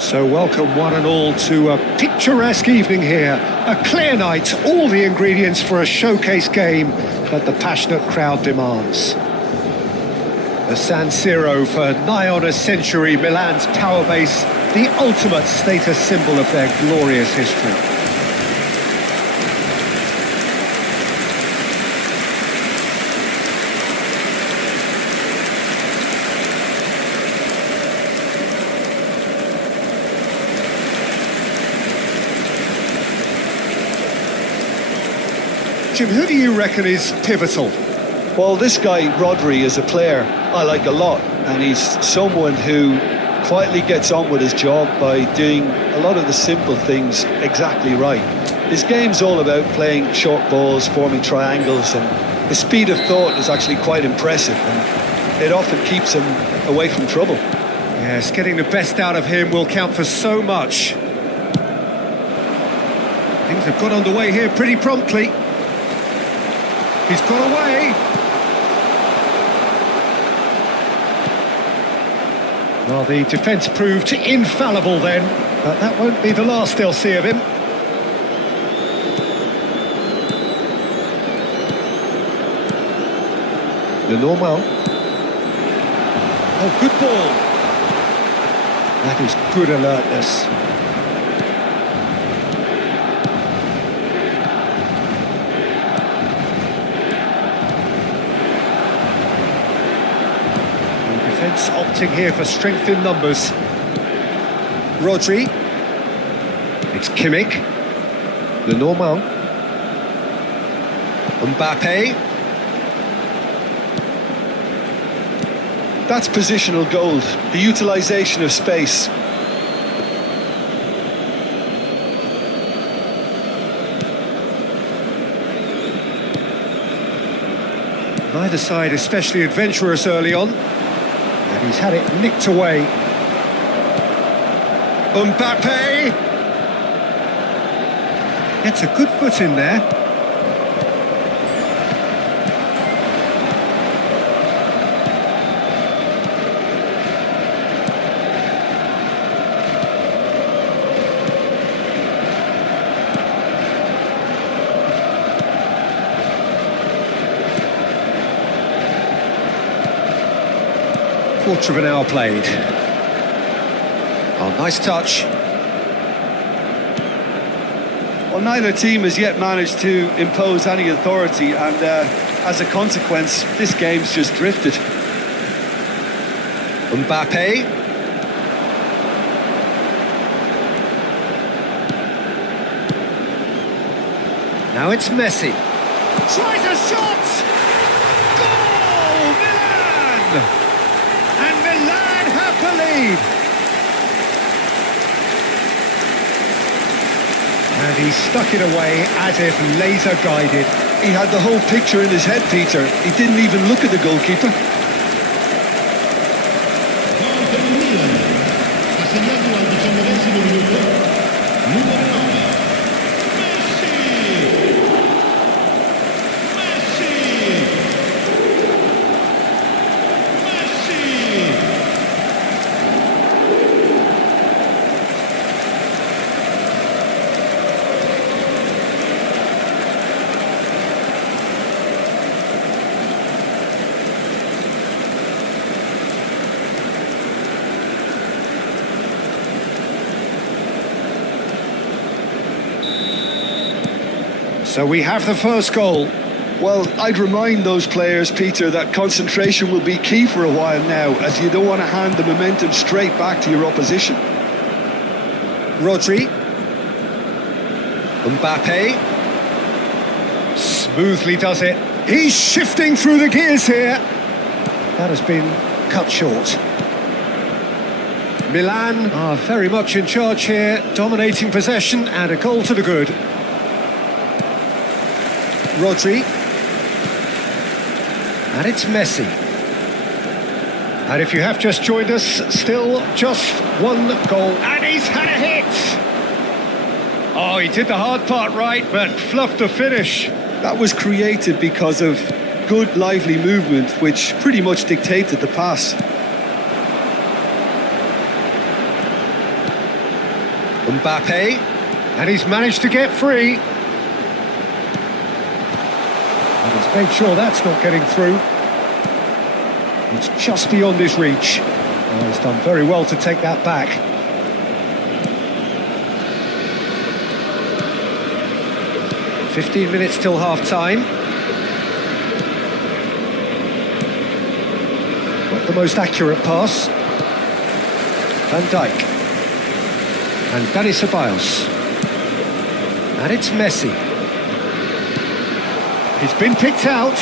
So welcome one and all to a picturesque evening here. A clear night, all the ingredients for a showcase game that the passionate crowd demands. The San Siro for nigh on a century, Milan's power base, the ultimate status symbol of their glorious history. Jim, who do you reckon is pivotal? Well, this guy, Rodri, is a player I like a lot, and he's someone who quietly gets on with his job by doing a lot of the simple things exactly right. His game's all about playing short balls, forming triangles, and his speed of thought is actually quite impressive, and it often keeps him away from trouble. Yes, getting the best out of him will count for so much. Things have got underway here pretty promptly. He's got away. Well, the defence proved infallible then, but that won't be the last they'll see of him. The normal. Oh, good ball. That is good alertness. Defence opting here for strength in numbers. Rodri. It's Kimmich. The normal. Mbappe. That's positional gold, the utilisation of space. Neither side especially adventurous early on. And he's had it nicked away. Mbappe! Gets a good foot in there. Quarter of an hour played. Oh, nice touch. Well, neither team has yet managed to impose any authority, and as a consequence, this game's just drifted. Mbappe. Now it's Messi. Tries a shot! Goal! Milan! And Milan have the lead. And he stuck it away as if laser guided. He had the whole picture in his head, Peter. He didn't even look at the goalkeeper. So we have the first goal. Well, I'd remind those players, Peter, that concentration will be key for a while now, as you don't want to hand the momentum straight back to your opposition. Rodri. Mbappe. Smoothly does it. He's shifting through the gears here. That has been cut short. Milan are very much in charge here, dominating possession and a goal to the good. Rodri. And it's Messi. And if you have just joined us, still just one goal. And he's had a hit! Oh, he did the hard part right, but fluffed the finish. That was created because of good, lively movement, which pretty much dictated the pass. Mbappe. And he's managed to get free. And he's made sure that's not getting through. It's just beyond his reach. Oh, he's done very well to take that back. "15 minutes till half-time. Not the most accurate pass. Van Dijk. And Dani Ceballos. And it's Messi. He's been picked out.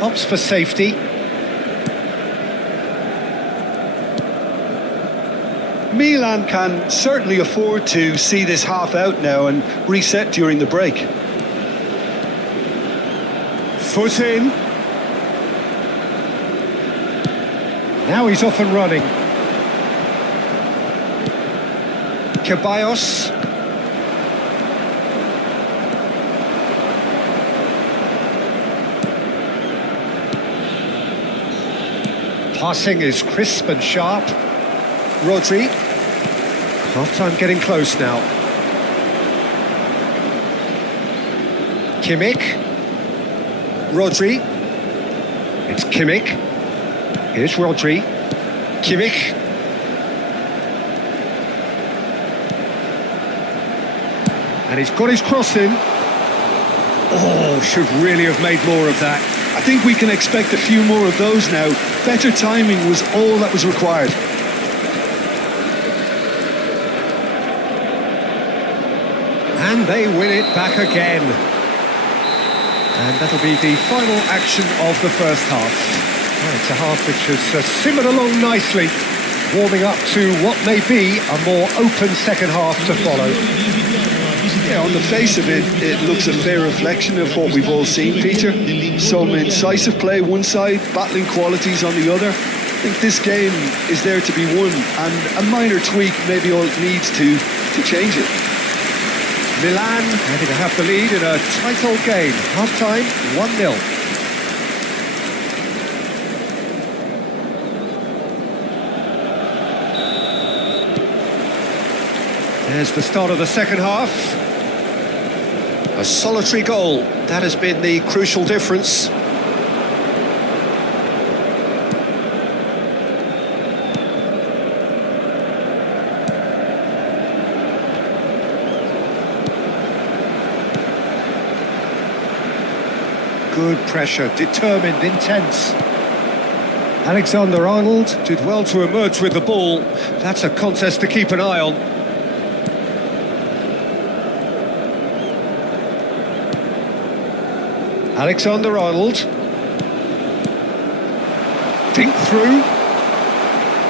Opts for safety. Milan can certainly afford to see this half out now and reset during the break. Foot in. Now he's off and running. Ceballos. Passing is crisp and sharp. Rodri. Half-time getting close now. Kimmich. Rodri. It's Kimmich. Here's Rodri. Kimmich. And he's got his cross in. Oh, should really have made more of that. I think we can expect a few more of those now. Better timing was all that was required. And they win it back again. And that'll be the final action of the first half. Well, it's a half which has simmered along nicely. warming up to what may be a more open second half to follow. Yeah, on the face of it, it looks a fair reflection of what we've all seen, Peter. Some incisive play one side, battling qualities on the other. I think this game is there to be won, and a minor tweak maybe all it needs to change it. Milan happy to have the lead in a tight old game. Half-time, 1-0. There's the start of the second half. A solitary goal. That has been the crucial difference. Good pressure, determined, intense. Alexander-Arnold did well to emerge with the ball. That's a contest to keep an eye on. Alexander-Arnold. Dink through.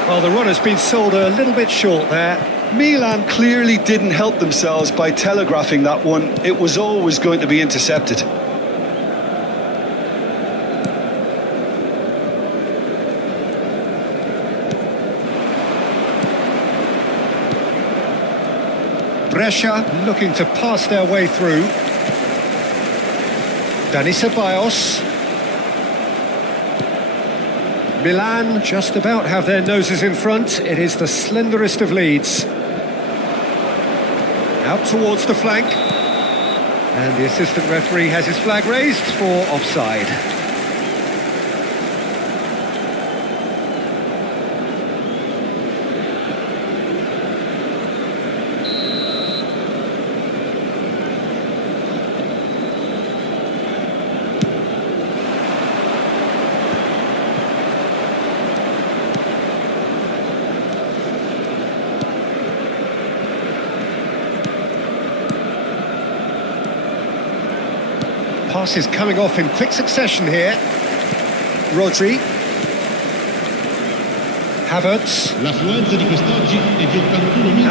Well, the run has been sold a little bit short there. Milan clearly didn't help themselves by telegraphing that one. It was always going to be intercepted. Brescia looking to pass their way through. Dani Ceballos. Milan just about have their noses in front. It is the slenderest of leads. Out towards the flank. And the assistant referee has his flag raised for offside. Passes coming off in quick succession here. Rodri. Havertz. Now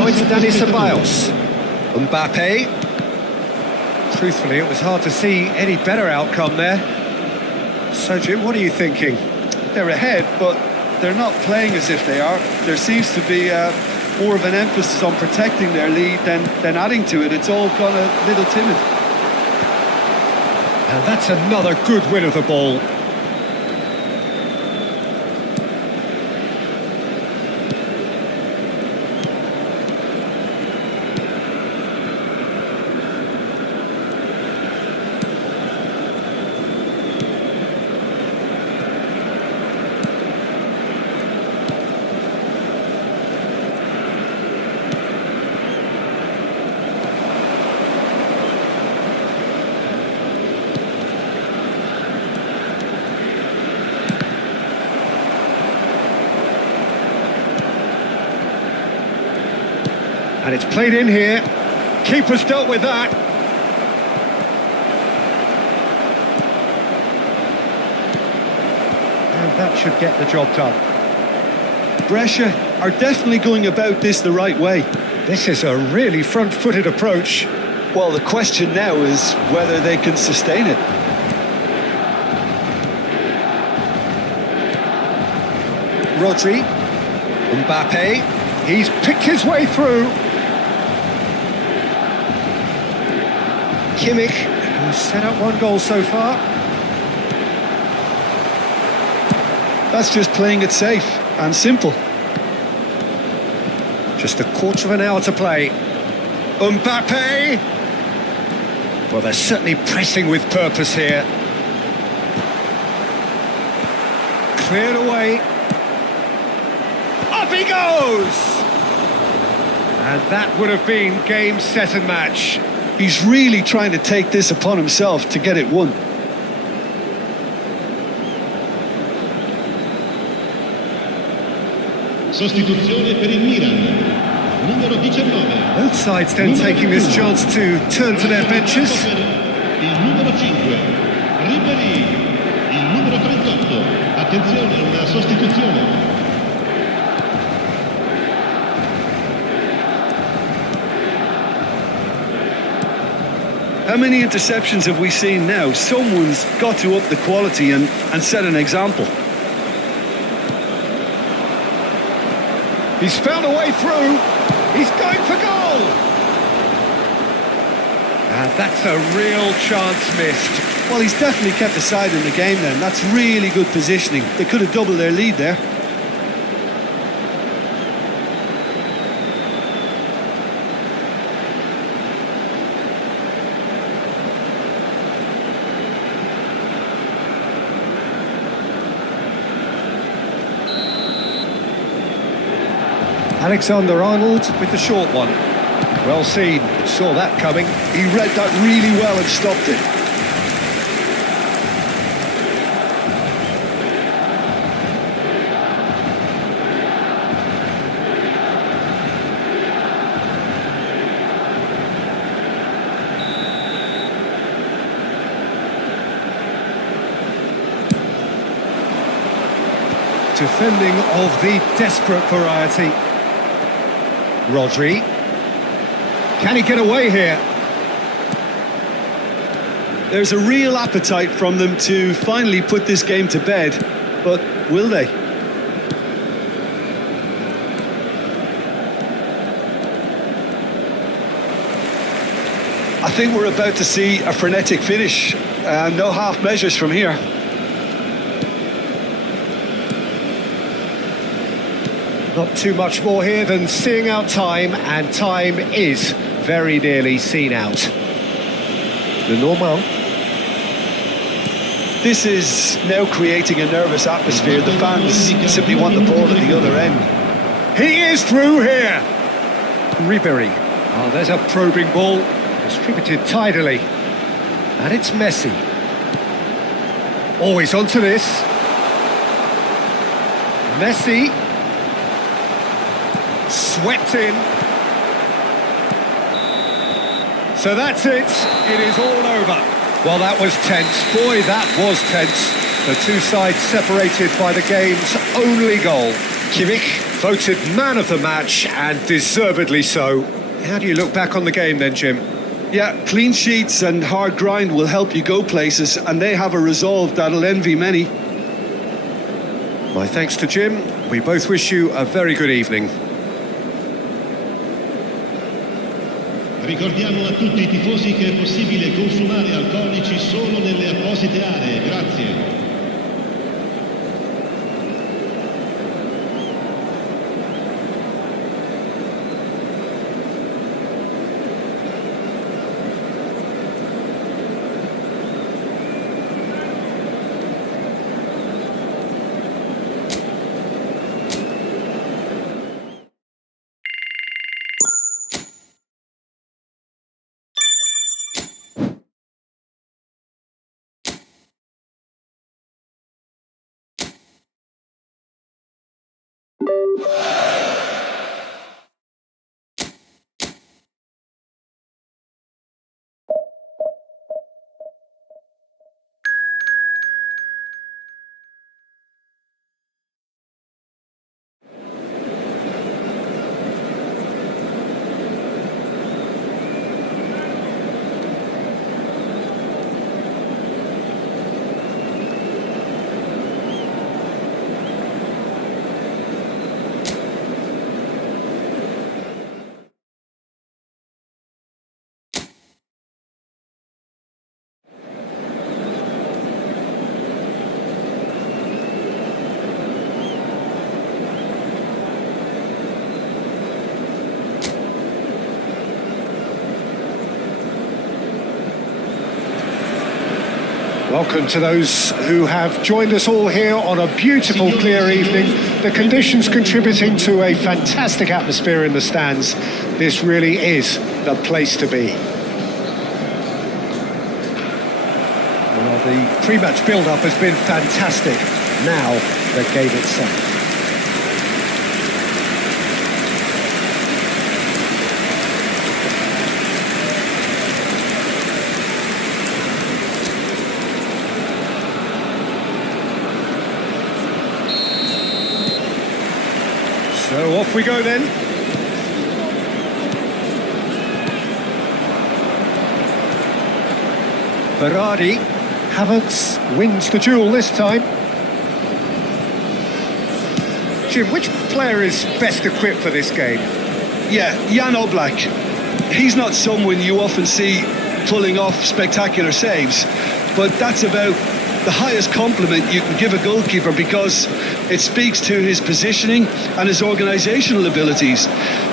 it's Dani Ceballos. Mbappe. Truthfully, it was hard to see any better outcome there. So, Jim, what are you thinking? They're ahead, but they're not playing as if they are. There seems to be more of an emphasis on protecting their lead than adding to it. It's all gone a little timid. And that's another good win of the ball. And it's played in here. Keeper's dealt with that. And that should get the job done. Brescia are definitely going about this the right way. This is a really front-footed approach. Well, the question now is whether they can sustain it. Rodri. Mbappe. He's picked his way through. Kimmich, who's set up one goal so far. That's just playing it safe and simple. Just a quarter of an hour to play. Mbappe! Well, they're certainly pressing with purpose here. Cleared away. Up he goes! And that would have been game, set and match. He's really trying to take this upon himself to get it won. Sostituzione per il Milan. Numero 19. Both sides then taking this chance to turn to their benches. Il numero 5. Ribéry. Il numero 38. Attenzione, una sostituzione. How many interceptions have we seen now? Someone's got to up the quality and set an example. He's found a way through. He's going for goal. And that's a real chance missed. Well, he's definitely kept the side in the game then. That's really good positioning. They could have doubled their lead there. Alexander-Arnold with the short one. Well seen, saw that coming. He read that really well and stopped it. Defending of the desperate variety. Rodri. Can he get away here? There's a real appetite from them to finally put this game to bed, but will they? I think we're about to see a frenetic finish, and no half measures from here. Not too much more here than seeing out time, and time is very nearly seen out. The normal. This is now creating a nervous atmosphere. The fans simply want the ball at the other end. He is through here. Ribery. Oh, there's a probing ball. Distributed tidily. And it's Messi. Always onto this. Messi. Swept in. So that's it. It is all over. Well, that was tense. Boy, that was tense. The two sides separated by the game's only goal. Kimmich voted man of the match, and deservedly so. How do you look back on the game then, Jim? Yeah, clean sheets and hard grind will help you go places, and they have a resolve that'll envy many. My thanks to Jim. We both wish you a very good evening. Ricordiamo a tutti i tifosi che è possibile consumare alcolici solo nelle apposite aree. Grazie. Welcome to those who have joined us all here on a beautiful, clear evening. The conditions contributing to a fantastic atmosphere in the stands. This really is the place to be. Well, the pre-match build-up has been fantastic. Now, the game itself. So off we go then. Berardi. Havertz wins the duel this time. Jim, which player is best equipped for this game? Yeah, Jan Oblak. He's not someone you often see pulling off spectacular saves, but that's about the highest compliment you can give a goalkeeper, because it speaks to his positioning and his organisational abilities.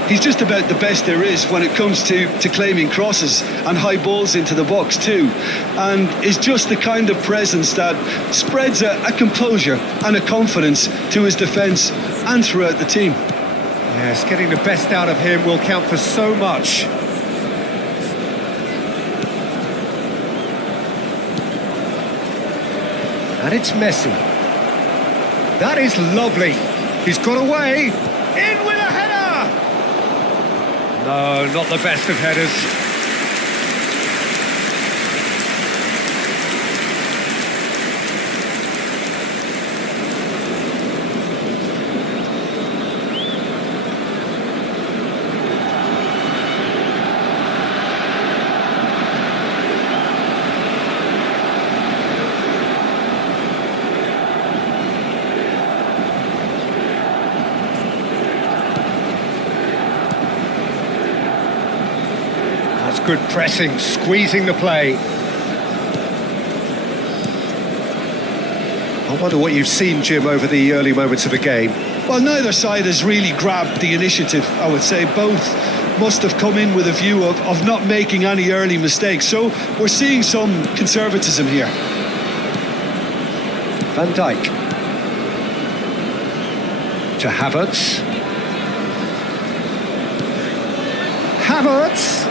He's just about the best there is when it comes to claiming crosses and high balls into the box too, and is just the kind of presence that spreads a composure and a confidence to his defence and throughout the team. Yes, getting the best out of him will count for so much. And it's Messi. That is lovely. He's got away. In with a header! No, not the best of headers. Good pressing, squeezing the play. I wonder what you've seen, Jim, over the early moments of the game. Well, neither side has really grabbed the initiative, I would say. Both must have come in with a view of not making any early mistakes. So we're seeing some conservatism here. Van Dijk. To Havertz. Havertz!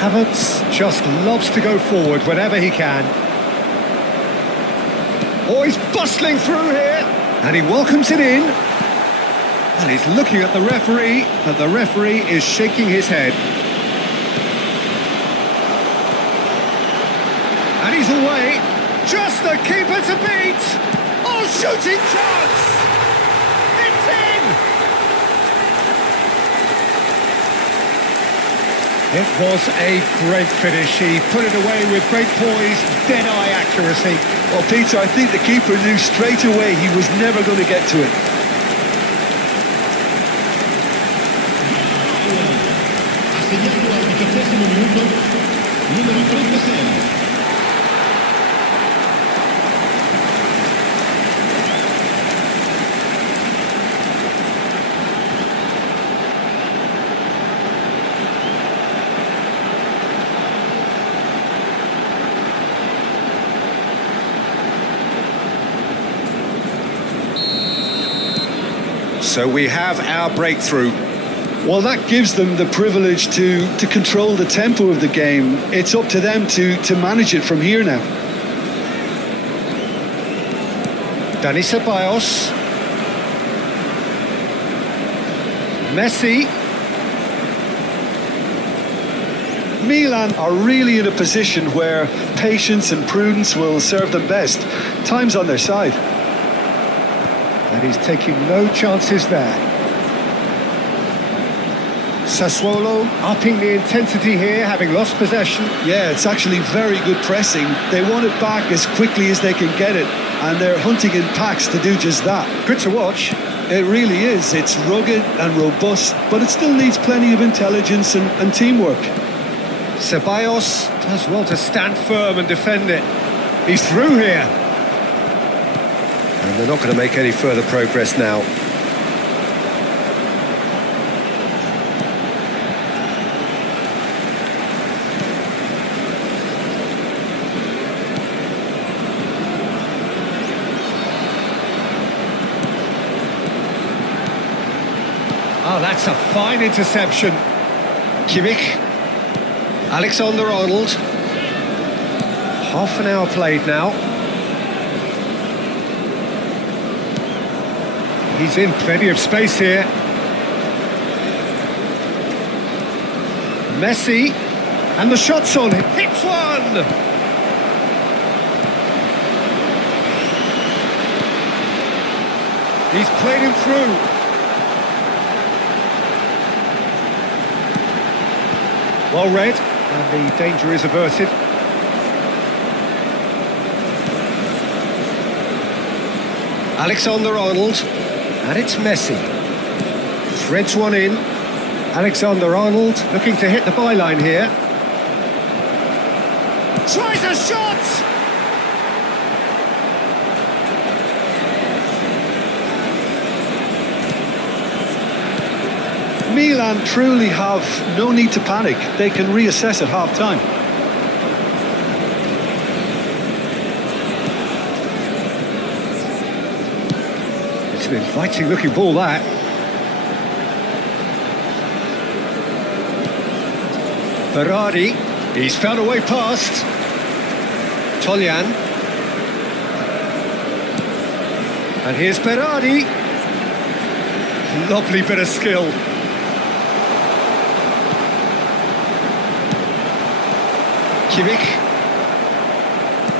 Havertz just loves to go forward whenever he can. Oh, he's bustling through here. And he welcomes it in. And he's looking at the referee, but the referee is shaking his head. And he's away. Just the keeper to beat. Oh, shooting chance! It's in! It was a great finish. He put it away with great poise, dead-eye accuracy. Well, Peter, I think the keeper knew straight away he was never going to get to it. Assegnato al 18° minuto, numero 36. So we have our breakthrough. Well, that gives them the privilege to control the tempo of the game. It's up to them to manage it from here now. Dani Ceballos. Messi. Milan are really in a position where patience and prudence will serve them best. Time's on their side. And he's taking no chances there. Sassuolo upping the intensity here, having lost possession. Yeah, it's actually very good pressing. They want it back as quickly as they can get it, and they're hunting in packs to do just that. Good to watch. It really is. It's rugged and robust, but it still needs plenty of intelligence and teamwork. Ceballos does well to stand firm and defend it. He's through here. And they're not going to make any further progress now. Oh, that's a fine interception. Kimmich. Alexander-Arnold. Half an hour played now. He's in plenty of space here. Messi. And the shot's on. Hits one! He's played him through. Well read, and the danger is averted. Alexander-Arnold, and it's Messi. Threads one in. Alexander-Arnold looking to hit the byline here. Tries a shot! Milan truly have no need to panic. They can reassess at half-time. It's an inviting looking ball, that. Berardi, he's found a way past. Toljan. And here's Berardi. Lovely bit of skill. Kimmich.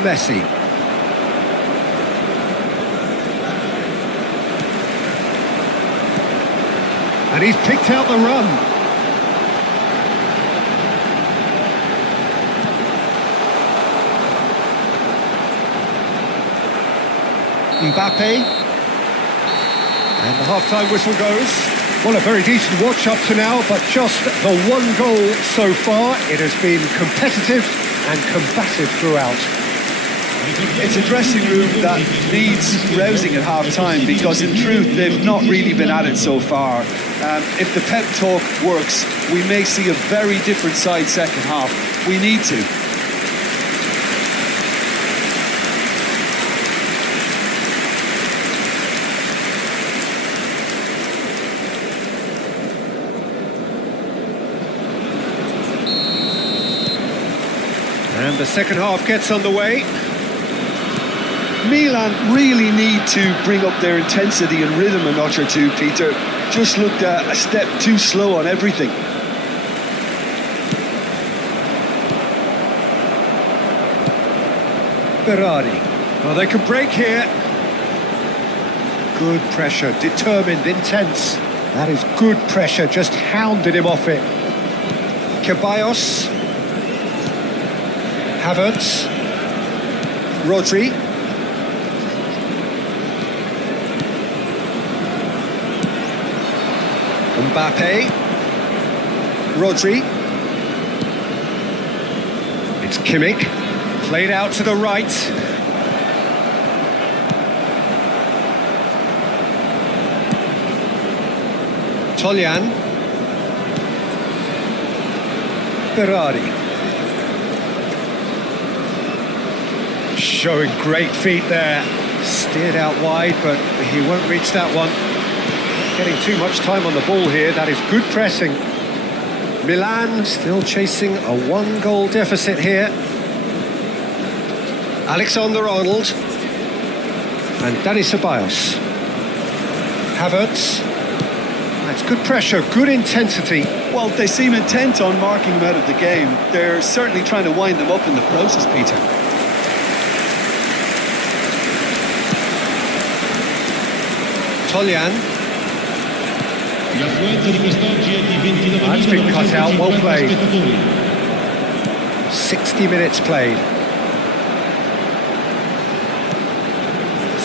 Messi. And he's picked out the run. Mbappe. And the half-time whistle goes. Well, a very decent watch up to now, but just the one goal so far. It has been competitive and combative throughout. It's a dressing room that needs rousing at half-time because, in truth, they've not really been at it so far. If the pep talk works, we may see a very different side second half. We need to. And the second half gets underway. Milan really need to bring up their intensity and rhythm a notch or two, Peter. Just looked a step too slow on everything. Berardi. Well, they can break here. Good pressure, determined, intense. That is good pressure, just hounded him off it. Ceballos. Havertz. Rodri. Mbappe. Rodri. It's Kimmich. Played out to the right. Toljan. Berardi. Showing great feet there. Steered out wide, but he won't reach that one. Getting too much time on the ball here. That is good pressing. Milan still chasing a one-goal deficit here. Alexander-Arnold. And Dani Ceballos. Havertz. That's good pressure, good intensity. Well, they seem intent on marking him out of the game. They're certainly trying to wind them up in the process, Peter. Toljan. L'affluenza di quest'oggi è di 29.900 That's been cut out, well played. spettatori. 60 minutes played.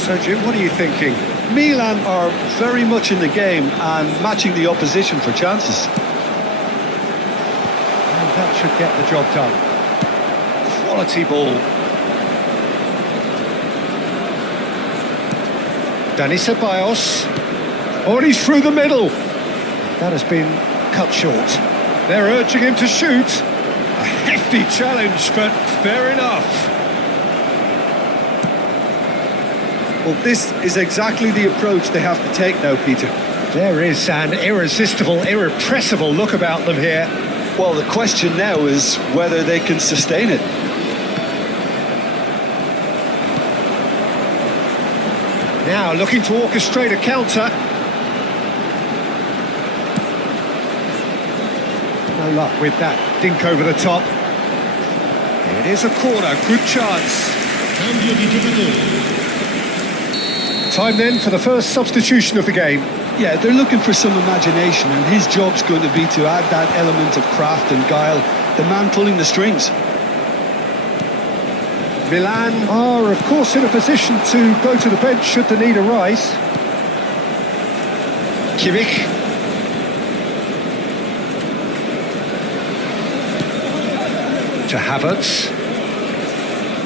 So, Jim, what are you thinking? Milan are very much in the game and matching the opposition for chances. And that should get the job done. Quality ball. Dani Ceballos. Oh, and he's through the middle. That has been cut short. They're urging him to shoot. A hefty challenge, but fair enough. Well, this is exactly the approach they have to take now, Peter. There is an irresistible, irrepressible look about them here. Well, the question now is whether they can sustain it. Now looking to orchestrate a counter. No luck with that dink over the top. It is a corner, good chance. Cambio di giocatore. Time then for the first substitution of the game. Yeah, they're looking for some imagination, and his job's going to be to add that element of craft and guile, the man pulling the strings. Milan are, of course, in a position to go to the bench should the need arise. Kimmich. To Havertz.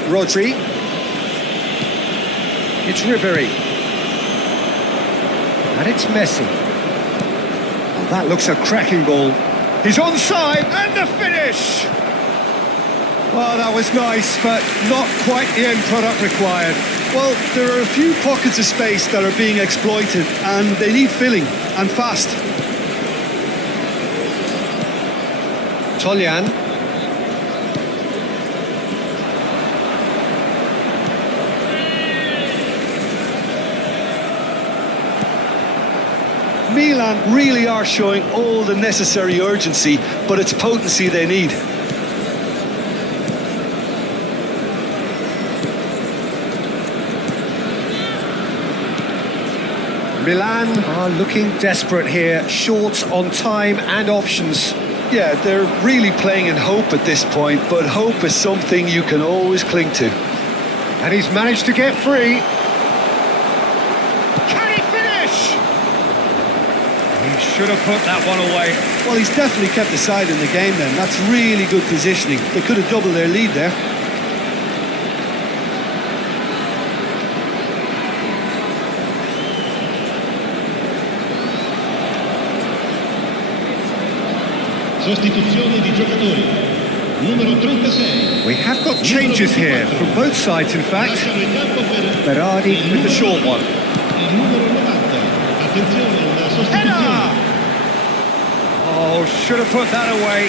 Rodri. It's Ribery. And it's Messi. Oh, that looks a cracking ball. He's onside, and the finish! Oh, that was nice, but not quite the end product required. Well, there are a few pockets of space that are being exploited, and they need filling, and fast. Toljan. Milan really are showing all the necessary urgency, but it's potency they need. Milan are looking desperate here, short on time and options. Yeah, they're really playing in hope at this point, but hope is something you can always cling to. And he's managed to get free. Can he finish? He should have put that one away. Well, he's definitely kept the side in the game then. That's really good positioning. They could have doubled their lead there. Sostituzione di giocatori. Numero 36. We have got changes here from both sides, in fact. Berardi with the short one. Il numero 90. Attenzione, una sostituzione. Oh, should have put that away.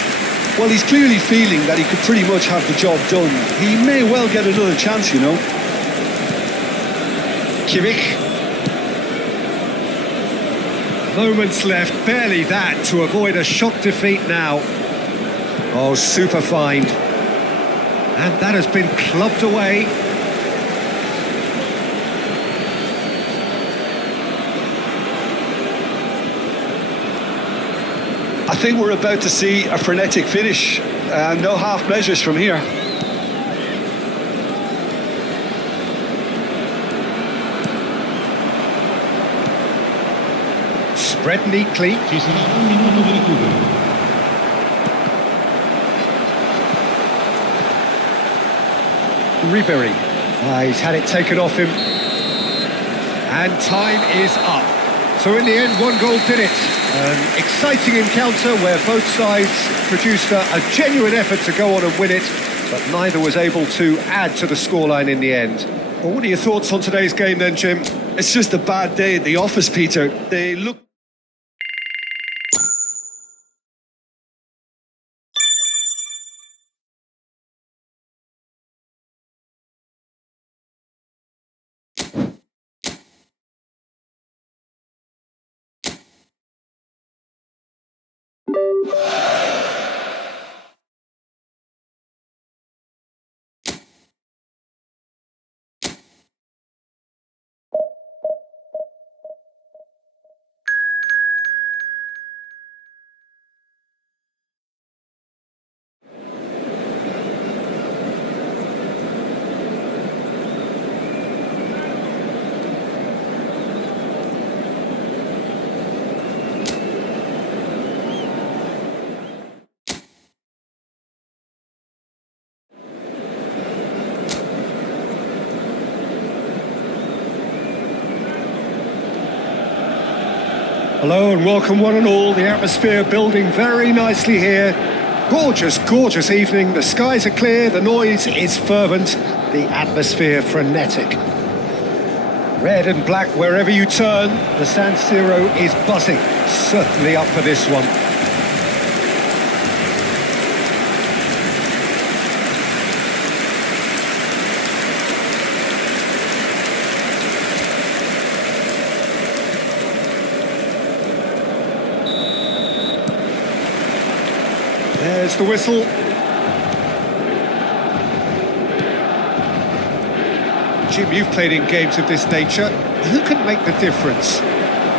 Well, he's clearly feeling that he could pretty much have the job done. He may well get another chance, you know. Kimmich. Moments left, barely that, to avoid a shock defeat now. Oh, super find. And that has been clubbed away. I think we're about to see a frenetic finish. No half measures from here. Spread neatly. Ci sarà un minuto di recupero. Ribery. He's had it taken off him. And time is up. So in the end, one goal did it. An exciting encounter where both sides produced a genuine effort to go on and win it, but neither was able to add to the scoreline in the end. Well, what are your thoughts on today's game then, Jim? It's just a bad day at the office, Peter. They look... Hello and welcome one and all. The atmosphere building very nicely here. Gorgeous, gorgeous evening. The skies are clear, the noise is fervent, the atmosphere frenetic. Red and black wherever you turn, the San Siro is buzzing. Certainly up for this one. There's the whistle. Jim, you've played in games of this nature. Who can make the difference?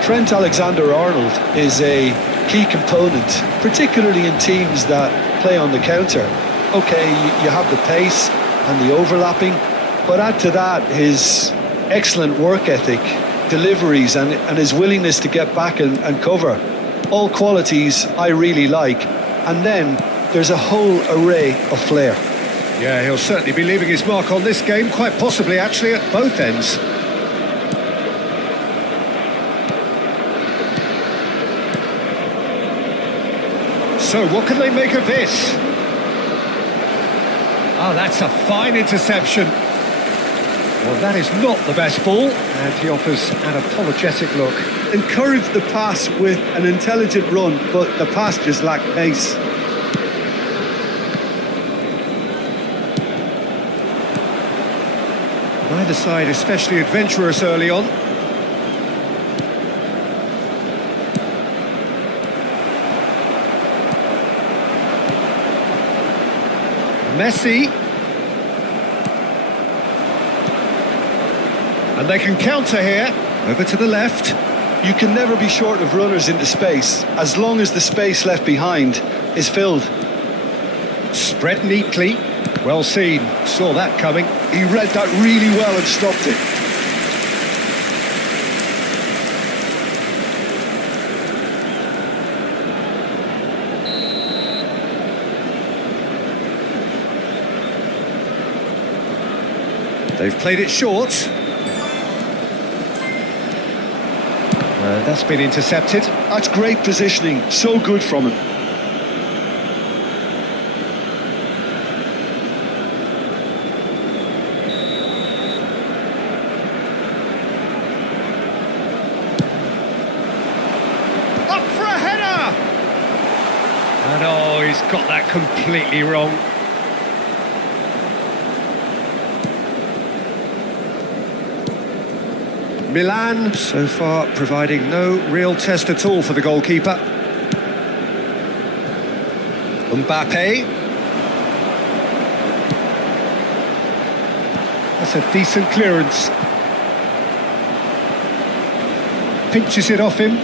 Trent Alexander-Arnold is a key component, particularly in teams that play on the counter. Okay, you have the pace, and the overlapping. But add to that his excellent work ethic, deliveries, and his willingness to get back and cover. All qualities I really like. And then there's a whole array of flair. Yeah, he'll certainly be leaving his mark on this game, quite possibly actually at both ends. So what can they make of this? Oh, that's a fine interception. Well, that is not the best ball, and he offers an apologetic look. Encouraged the pass with an intelligent run, but the pass just lacked pace. Neither side especially adventurous early on. Messi. And they can counter here. Over to the left. You can never be short of runners into space, as long as the space left behind is filled. Spread neatly. Well seen. Saw that coming. He read that really well and stopped it. They've played it short. That's been intercepted. That's great positioning. So good from him. Up for a header! And oh, he's got that completely wrong. Milan, so far, providing no real test at all for the goalkeeper. Mbappe. That's a decent clearance. Pinches it off him.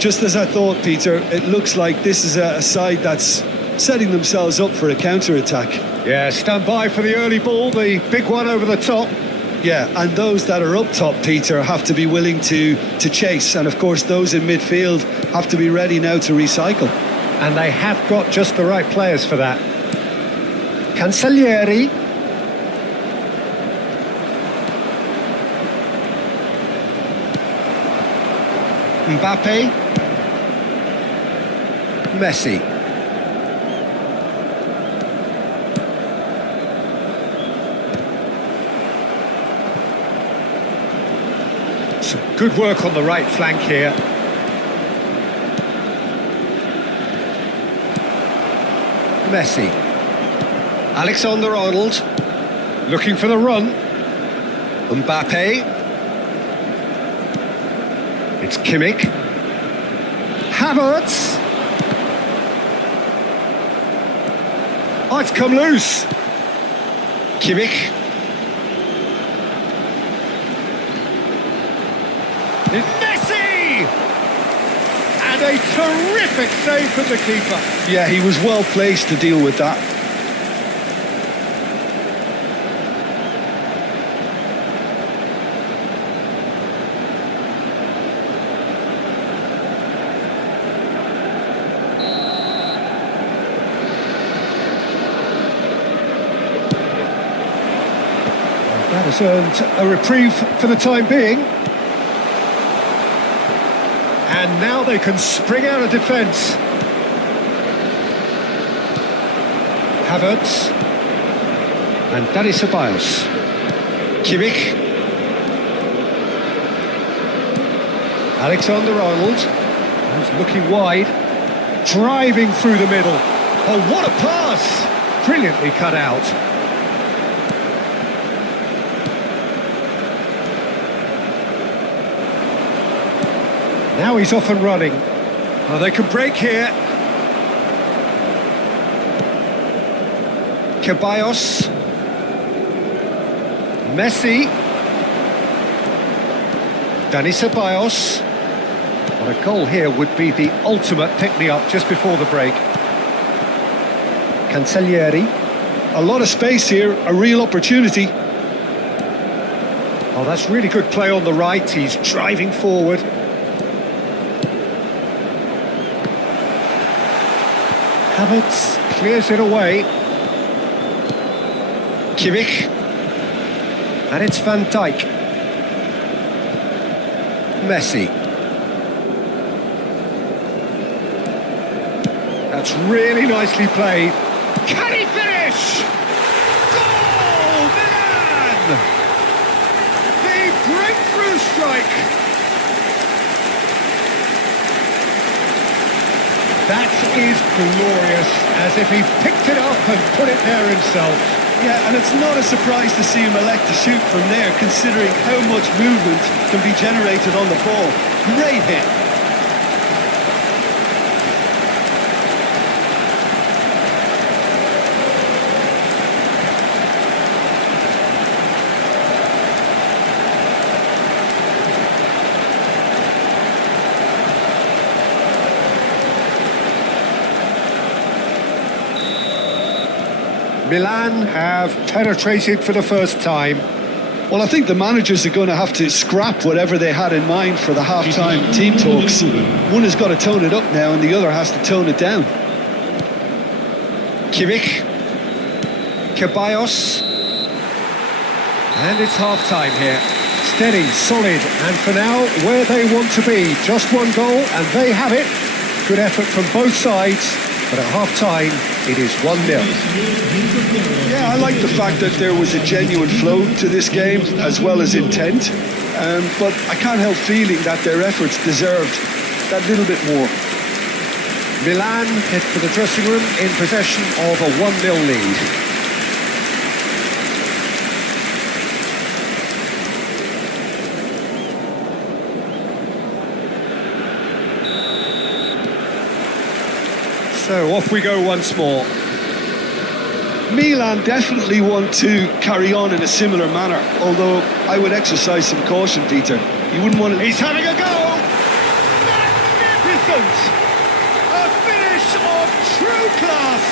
Just as I thought, Peter, it looks like this is a side that's setting themselves up for a counter-attack. Yeah, stand by for the early ball, the big one over the top. Yeah, and those that are up top, Peter, have to be willing to chase. And of course, those in midfield have to be ready now to recycle. And they have got just the right players for that. Cancellieri. Mbappe. Messi. Some good work on the right flank here. Messi. Alexander-Arnold. Looking for the run. Mbappe. It's Kimmich. Havertz. Oh, it's come loose. Kimmich. It's Messi! And a terrific save from the keeper. Yeah, he was well placed to deal with that. That has earned a reprieve for the time being. And now they can spring out of defence. Havertz. And Dani Ceballos. Kimmich. Alexander-Arnold. Who's looking wide. Driving through the middle. Oh, what a pass! Brilliantly cut out. Now he's off and running. Oh, they can break here. Ceballos. Messi. Dani Ceballos. And a goal here would be the ultimate pick-me-up just before the break. Cancellieri. A lot of space here, a real opportunity. Oh, that's really good play on the right. He's driving forward. Havertz clears it away. Kimmich. And it's Van Dijk. Messi. That's really nicely played. Can he finish? Goal! Milan! The breakthrough strike. That is glorious, as if he picked it up and put it there himself. Yeah, and it's not a surprise to see him elect to shoot from there, considering how much movement can be generated on the ball. Great hit. Milan have penetrated for the first time. Well, I think the managers are going to have to scrap whatever they had in mind for the half-time team talks. One has got to tone it up now and the other has to tone it down. Kimmich. Ceballos. And it's half-time here. Steady, solid, and for now, where they want to be. Just one goal, and they have it. Good effort from both sides, but at half-time, it is 1-0. Yeah, I like the fact that there was a genuine flow to this game, as well as intent. But I can't help feeling that their efforts deserved that little bit more. Milan head for the dressing room in possession of a 1-0 lead. So off we go once more. Milan definitely want to carry on in a similar manner, although I would exercise some caution, Peter. You wouldn't want to... He's having a go! Magnificent! A finish of true class!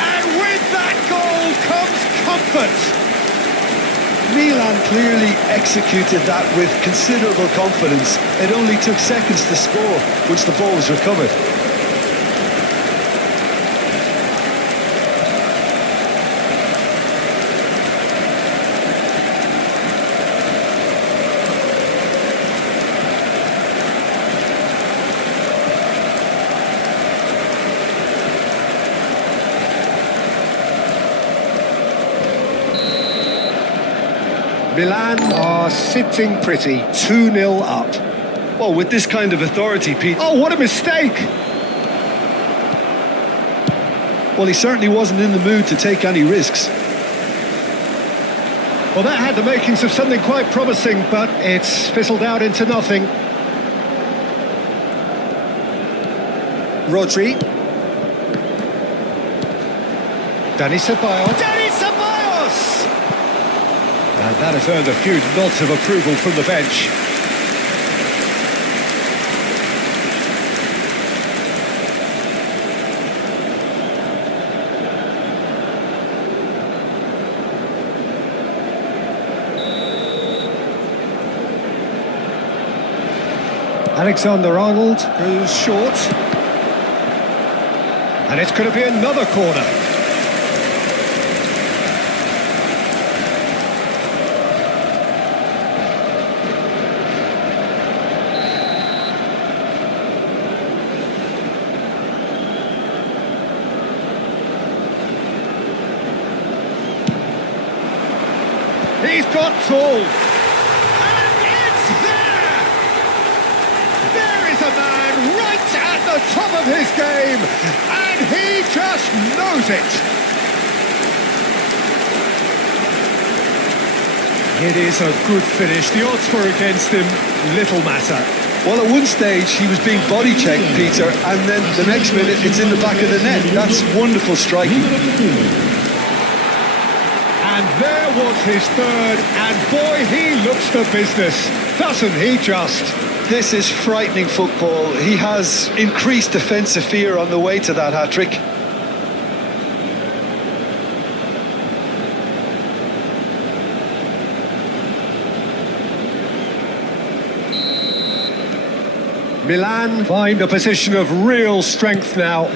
And with that goal comes comfort! Milan clearly executed that with considerable confidence. It only took seconds to score once the ball was recovered. Milan are sitting pretty, 2-0 up. Well, with this kind of authority, Pete... Oh, what a mistake! Well, he certainly wasn't in the mood to take any risks. Well, that had the makings of something quite promising, but it's fizzled out into nothing. Rodri. Dani Ceballos. And that has earned a few nods of approval from the bench. Alexander-Arnold goes short. And it's going to be another corner. He's got tall. And it's there! There is a man right at the top of his game, and he just knows it. It is a good finish. The odds were against him. Little matter. Well, at one stage, he was being body-checked, Peter, and then the next minute, it's in the back of the net. That's wonderful striking. And there was his third, and boy, he looks the business, doesn't he just? This is frightening football. He has increased defensive fear on the way to that hat-trick. Milan find a position of real strength now.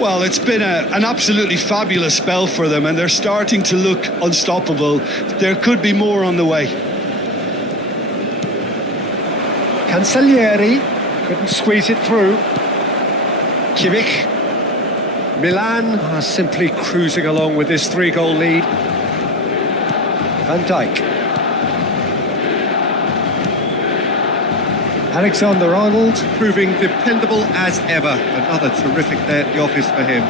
Well, it's been an absolutely fabulous spell for them, and they're starting to look unstoppable. There could be more on the way. Cancellieri couldn't squeeze it through. Kimmich. Milan are simply cruising along with this 3-goal lead. Van Dijk. Alexander-Arnold proving dependable as ever. Another terrific day at the office for him.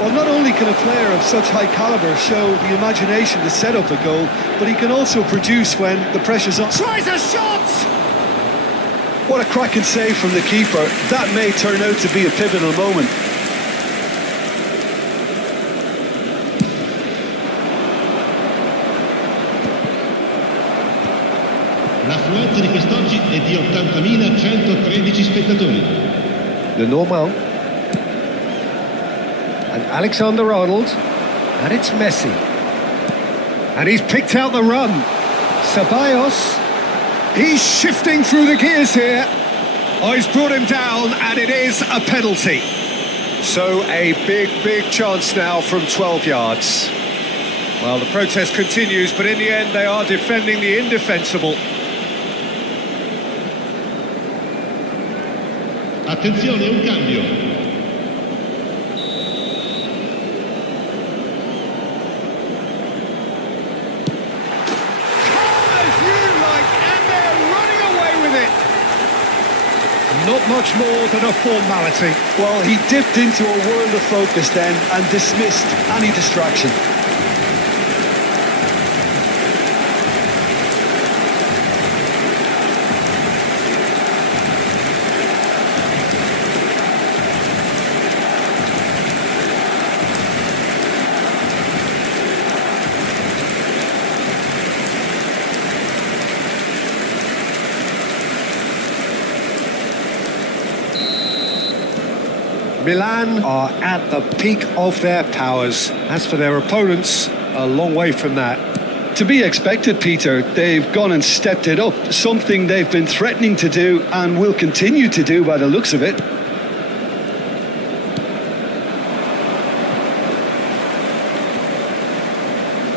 Well, not only can a player of such high calibre show the imagination to set up a goal, but he can also produce when the pressure's on. Tries a shot! What a cracking save from the keeper. That may turn out to be a pivotal moment. L'affluenza di quest'oggi è di 80.113 spettatori. The normal. And Alexander-Arnold. And it's Messi. And he's picked out the run. Ceballos. He's shifting through the gears here. Oh, he's brought him down, and it is a penalty. So a big chance now from 12 yards. Well, the protest continues, but in the end they are defending the indefensible. Attenzione, un cambio. Not much more than a formality. Well, he dipped into a world of focus then and dismissed any distraction. Milan are at the peak of their powers. As for their opponents, a long way from that. To be expected, Peter. They've gone and stepped it up, something they've been threatening to do and will continue to do by the looks of it.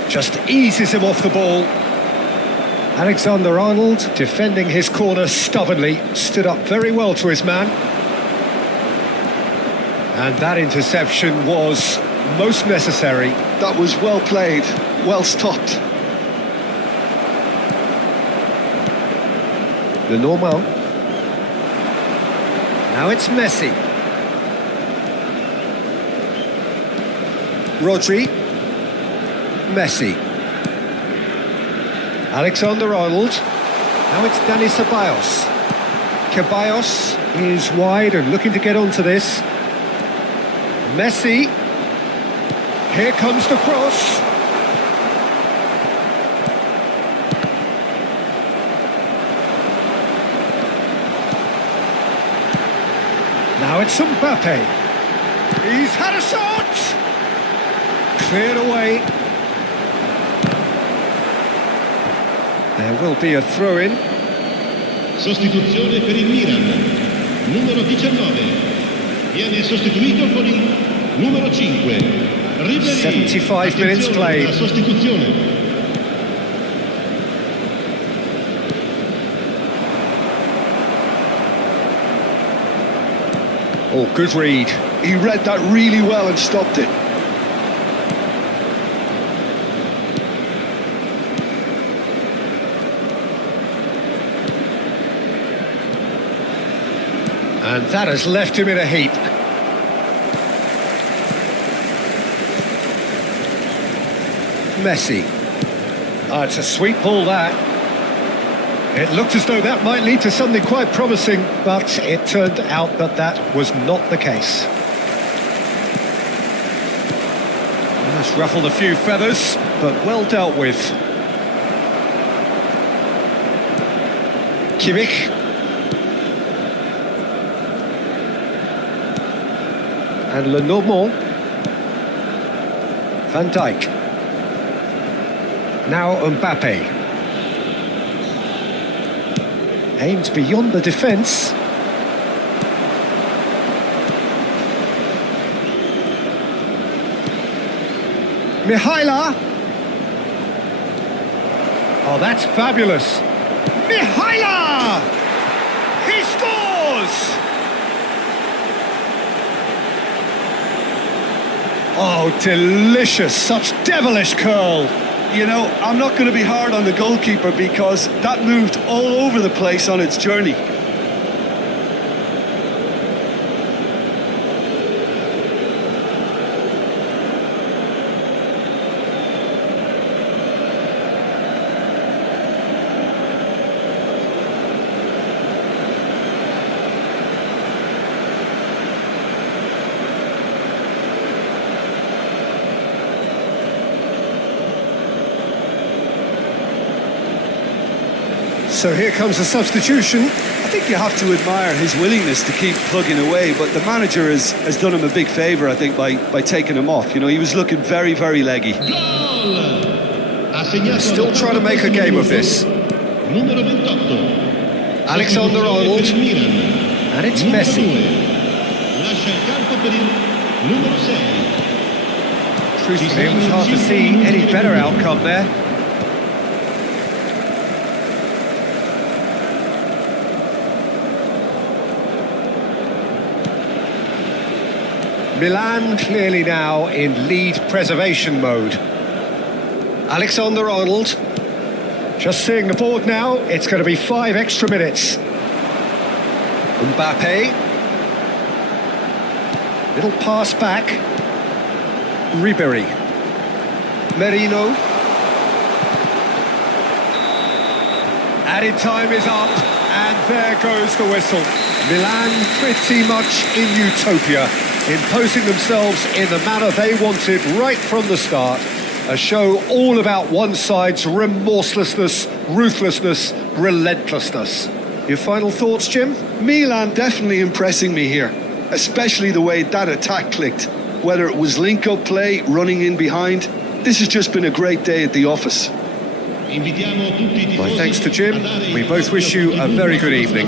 Just eases him off the ball. Alexander-Arnold, defending his corner stubbornly, stood up very well to his man. And that interception was most necessary. That was well played, well stopped. The normal. Now it's Messi. Rodri. Messi. Alexander-Arnold. Now it's Dani Ceballos. Ceballos is wide and looking to get onto this. Messi. Here comes the cross. Now it's Mbappe. He's had a shot. Cleared away. There will be a throw-in. Sostituzione per il Milan. Numero 19. Viene sostituito con il numero 5. Ribéry. 75 minutes played. La sostituzione. Oh, good read. He read that really well and stopped it. And that has left him in a heap. Messi. Oh, it's a sweet ball, that. It looked as though that might lead to something quite promising, but it turned out that that was not the case. That's ruffled a few feathers, but well dealt with. Kimmich. And Lenormand. Van Dijk. Now Mbappe. Aimed beyond the defence. Mihaila. Oh, that's fabulous. Mihaila! He scores! Oh, delicious. Such devilish curl. You know, I'm not going to be hard on the goalkeeper because that moved all over the place on its journey. So here comes the substitution. I think you have to admire his willingness to keep plugging away, but the manager has done him a big favour, I think, by taking him off. You know, he was looking very, very leggy. Still trying to make a game of this. Alexander-Arnold. And it's Messi. Truthfully, it was hard to see any better outcome there. Milan clearly now in lead preservation mode. Alexander-Arnold. Just seeing the board now, it's going to be 5 extra minutes. Mbappe. Little pass back. Ribéry. Merino. Added time is up, and there goes the whistle. Milan pretty much in utopia, imposing themselves in the manner they wanted right from the start. A show all about one side's remorselessness, ruthlessness, relentlessness. Your final thoughts, Jim? Milan definitely impressing me here, especially the way that attack clicked. Whether it was link-up play, running in behind, this has just been a great day at the office. My thanks to Jim. We both wish you a very good evening.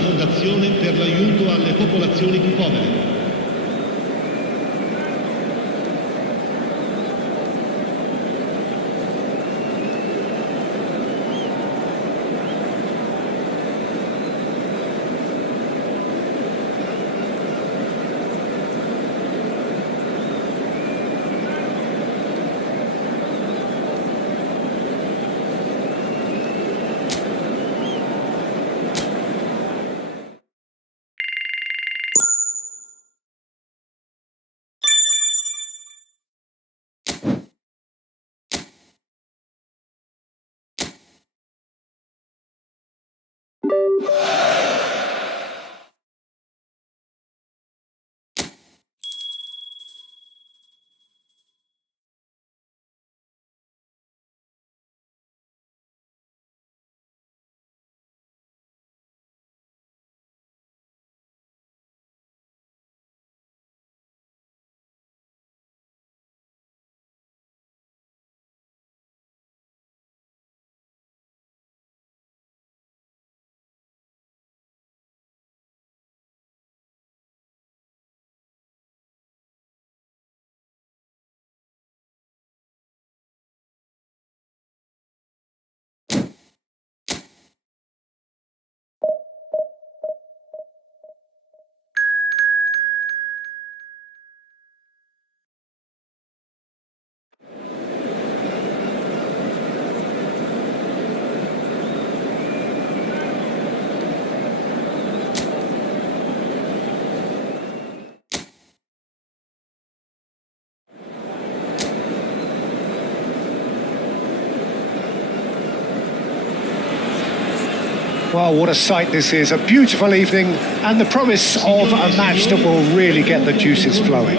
Well, what a sight this is. A beautiful evening and the promise of a match that will really get the juices flowing.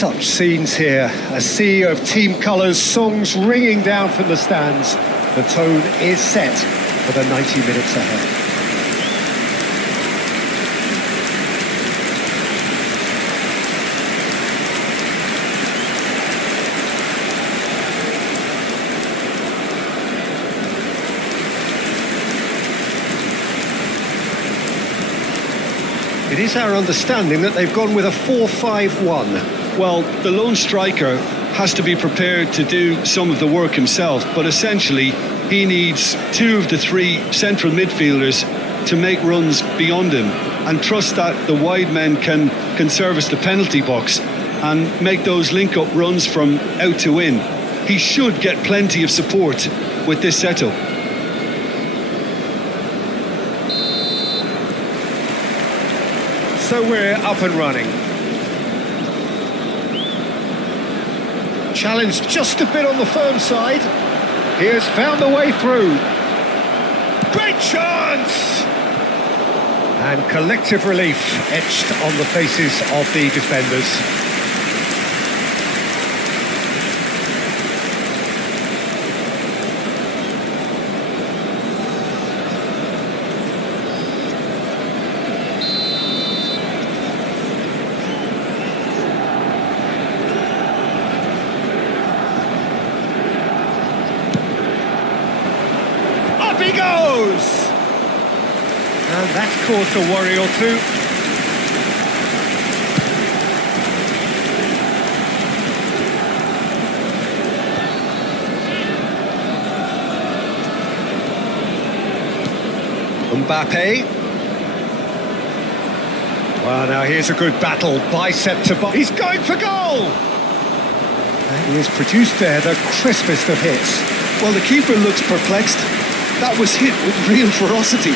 Such scenes here, a sea of team colours, songs ringing down from the stands. The tone is set for the 90 minutes ahead. It is our understanding that they've gone with a 4-5-1. Well, the lone striker has to be prepared to do some of the work himself, but essentially he needs two of the three central midfielders to make runs beyond him and trust that the wide men can service the penalty box and make those link-up runs from out to in. He should get plenty of support with this setup. So we're up and running. Challenge just a bit on the firm side. He has found the way through. Great chance! And collective relief etched on the faces of the defenders. He goes! And that's caused a worry or two. Mbappe. Well, now here's a good battle, bicep to bicep. He's going for goal! And he has produced there the crispest of hits. Well, the keeper looks perplexed. That was hit with real ferocity.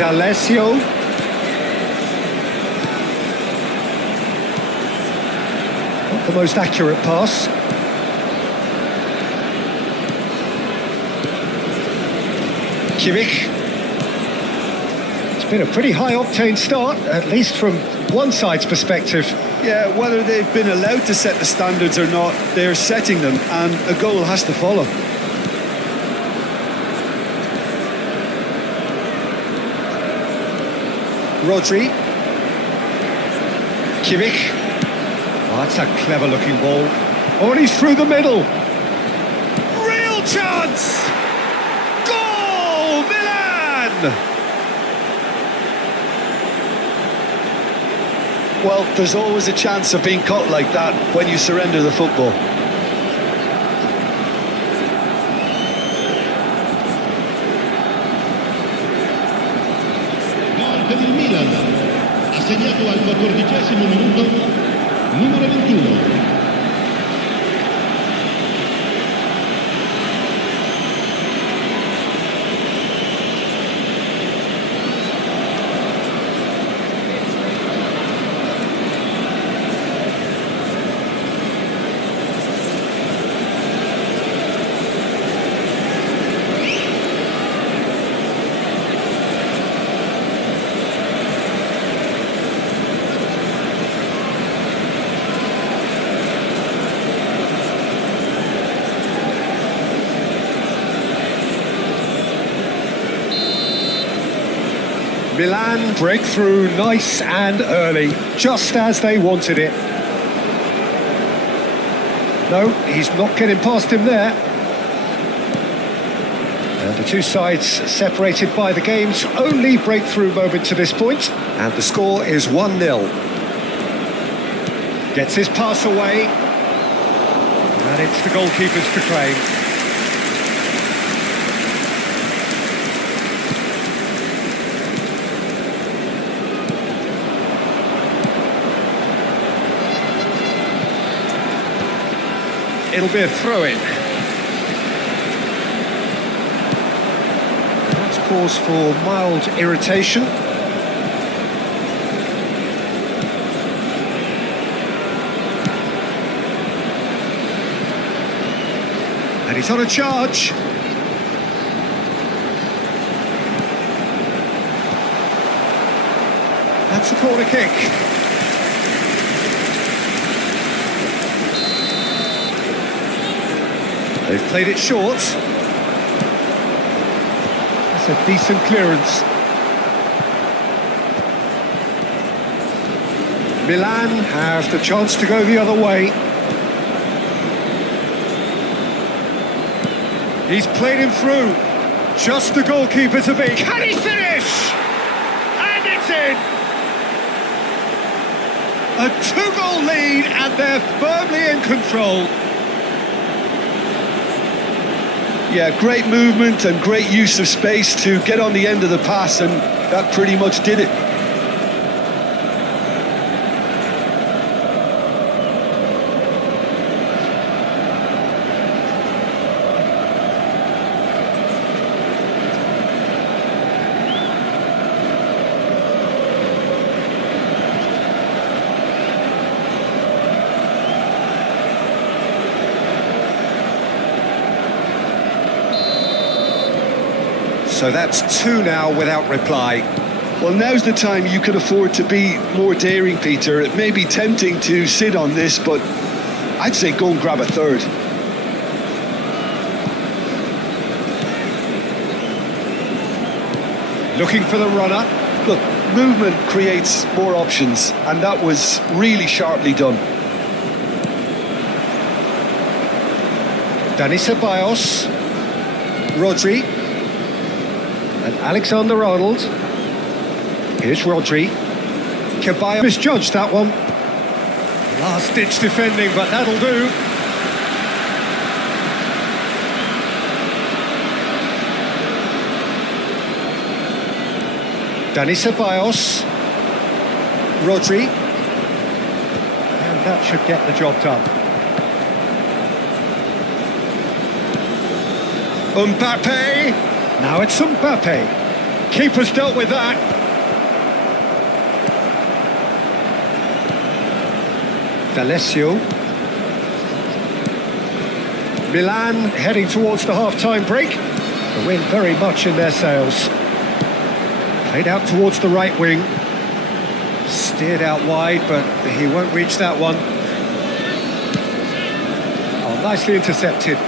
D'Alessio. Not the most accurate pass. Kimmich. It's been a pretty high-octane start, at least from one side's perspective. Yeah, whether they've been allowed to set the standards or not, they're setting them, and a goal has to follow. Rodri. Kimmich. Oh, that's a clever-looking ball. Oh, and he's through the middle. Real chance! Goal! Milan! Well, there's always a chance of being caught like that when you surrender the football. Per il Milan, assegnato al 14° minuto, numero 21. Milan breakthrough nice and early, just as they wanted it. No, he's not getting past him there. And the two sides separated by the game's only breakthrough moment to this point. And the score is 1-0. Gets his pass away. And it's the goalkeepers to claim. it'll be a throw-in. That's cause for mild irritation. And he's on a charge. That's a corner kick. They've played it short. That's a decent clearance. Milan have the chance to go the other way. He's played him through. Just the goalkeeper to beat. Can he finish? And it's in! A 2-goal lead and they're firmly in control. Yeah, great movement and great use of space to get on the end of the pass, and that pretty much did it. So that's 2 now without reply. Well, now's the time you could afford to be more daring, Peter. It may be tempting to sit on this, but I'd say go and grab a third. Looking for the runner. Look, movement creates more options, and that was really sharply done. Dani Ceballos. Rodri. And Alexander-Arnold. Here's Rodri. Ceballos misjudged that one. Last-ditch defending, but that'll do. Dani Ceballos. Rodri. And that should get the job done. Mbappe. Now it's Mbappe. Keeper's dealt with that. D'Alessio. Milan heading towards the half-time break. The wind very much in their sails. Played out towards the right wing. Steered out wide, but he won't reach that one. Oh, nicely intercepted.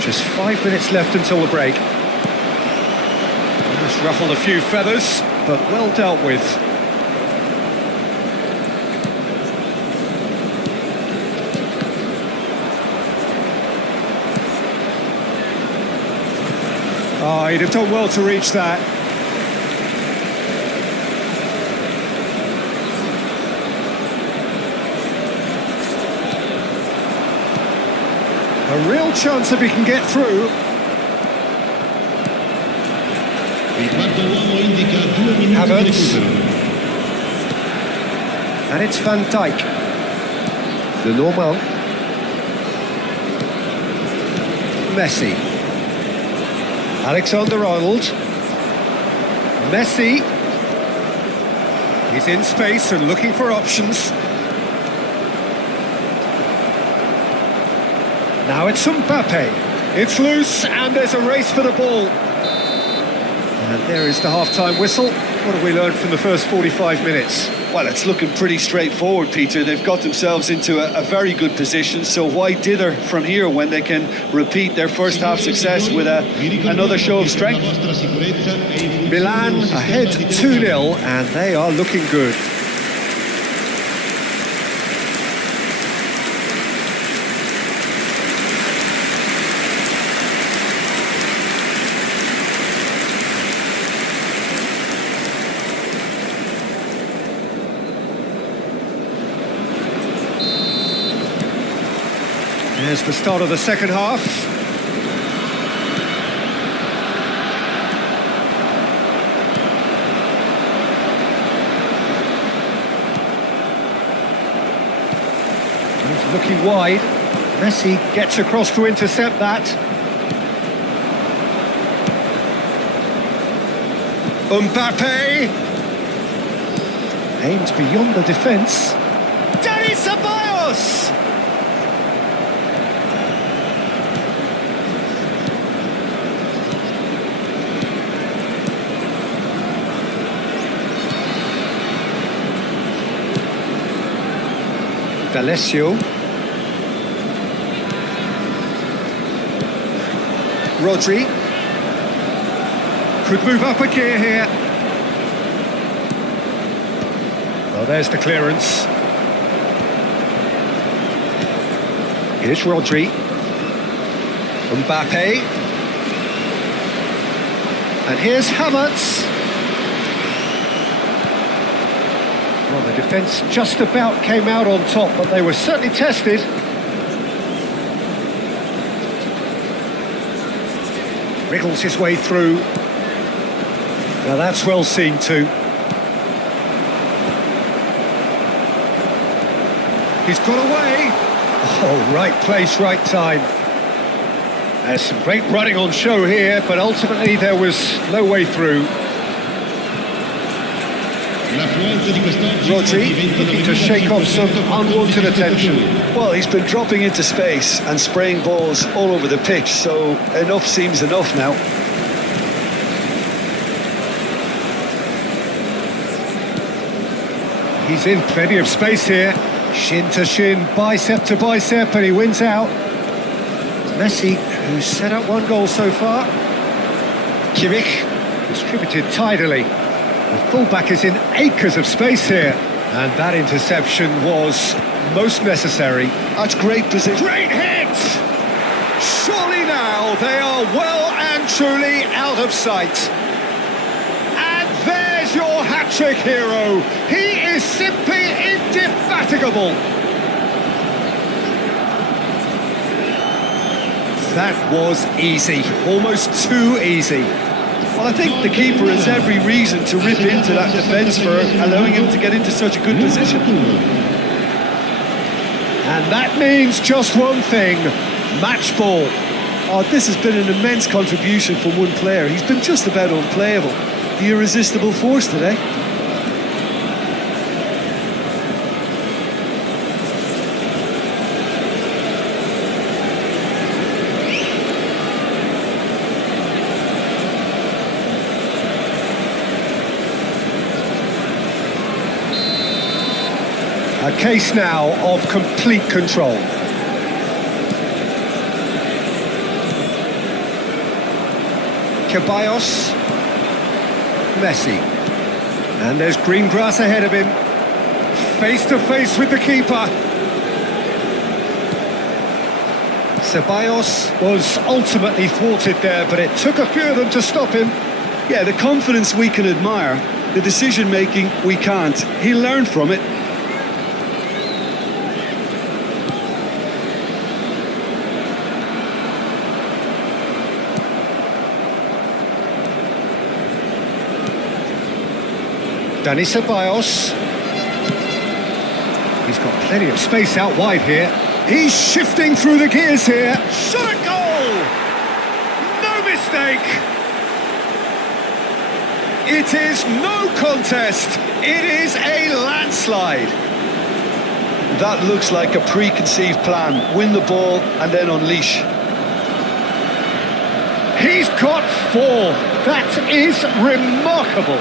Just 5 minutes left until the break. Just ruffled a few feathers, but well dealt with. Oh, he'd have done well to reach that. A real chance if he can get through. Havertz. And it's Van Dijk. The Normal. Messi. Alexander-Arnold. Messi. He's in space and looking for options. Now it's Mbappe. It's loose and there's a race for the ball. And there is the half-time whistle. What have we learned from the first 45 minutes? Well, it's looking pretty straightforward, Peter. They've got themselves into a very good position, so why dither from here when they can repeat their first half success with another show of strength? Milan ahead 2-0 and they are looking good. There's the start of the second half. Looking wide. Messi gets across to intercept that. Mbappe. Aims beyond the defence. Dani Ceballos! D'Alessio. Rodri. Could move up a gear here. Well, there's the clearance. Here's Rodri. Mbappe. And here's Havertz. Well, the defence just about came out on top, but they were certainly tested. Wriggles his way through. Now that's well seen too. He's got away. Oh, right place, right time. There's some great running on show here, but ultimately there was no way through. Rodri looking to shake off some unwanted attention. Well, he's been dropping into space and spraying balls all over the pitch, so enough seems enough now. He's in plenty of space here. Shin to shin, bicep to bicep, and he wins out. Messi, who's set up one goal so far. Kimmich, distributed tidily. The fullback is in acres of space here. And that interception was most necessary. That's great position. Great hit! Surely now they are well and truly out of sight. And there's your hat-trick hero. He is simply indefatigable. That was easy, almost too easy. Well, I think the keeper has every reason to rip into that defence for allowing him to get into such a good position. And that means just one thing, match ball. Oh, this has been an immense contribution from one player. He's been just about unplayable. The irresistible force today. A case now of complete control. Ceballos. Messi. And there's green grass ahead of him. Face to face with the keeper. Ceballos was ultimately thwarted there, but it took a few of them to stop him. Yeah, the confidence we can admire, the decision-making we can't. He'll learn from it. Dani Ceballos. He's got plenty of space out wide here. He's shifting through the gears here. Shot a goal! No mistake! It is no contest. It is a landslide. That looks like a preconceived plan. Win the ball and then unleash. He's got 4. That is remarkable.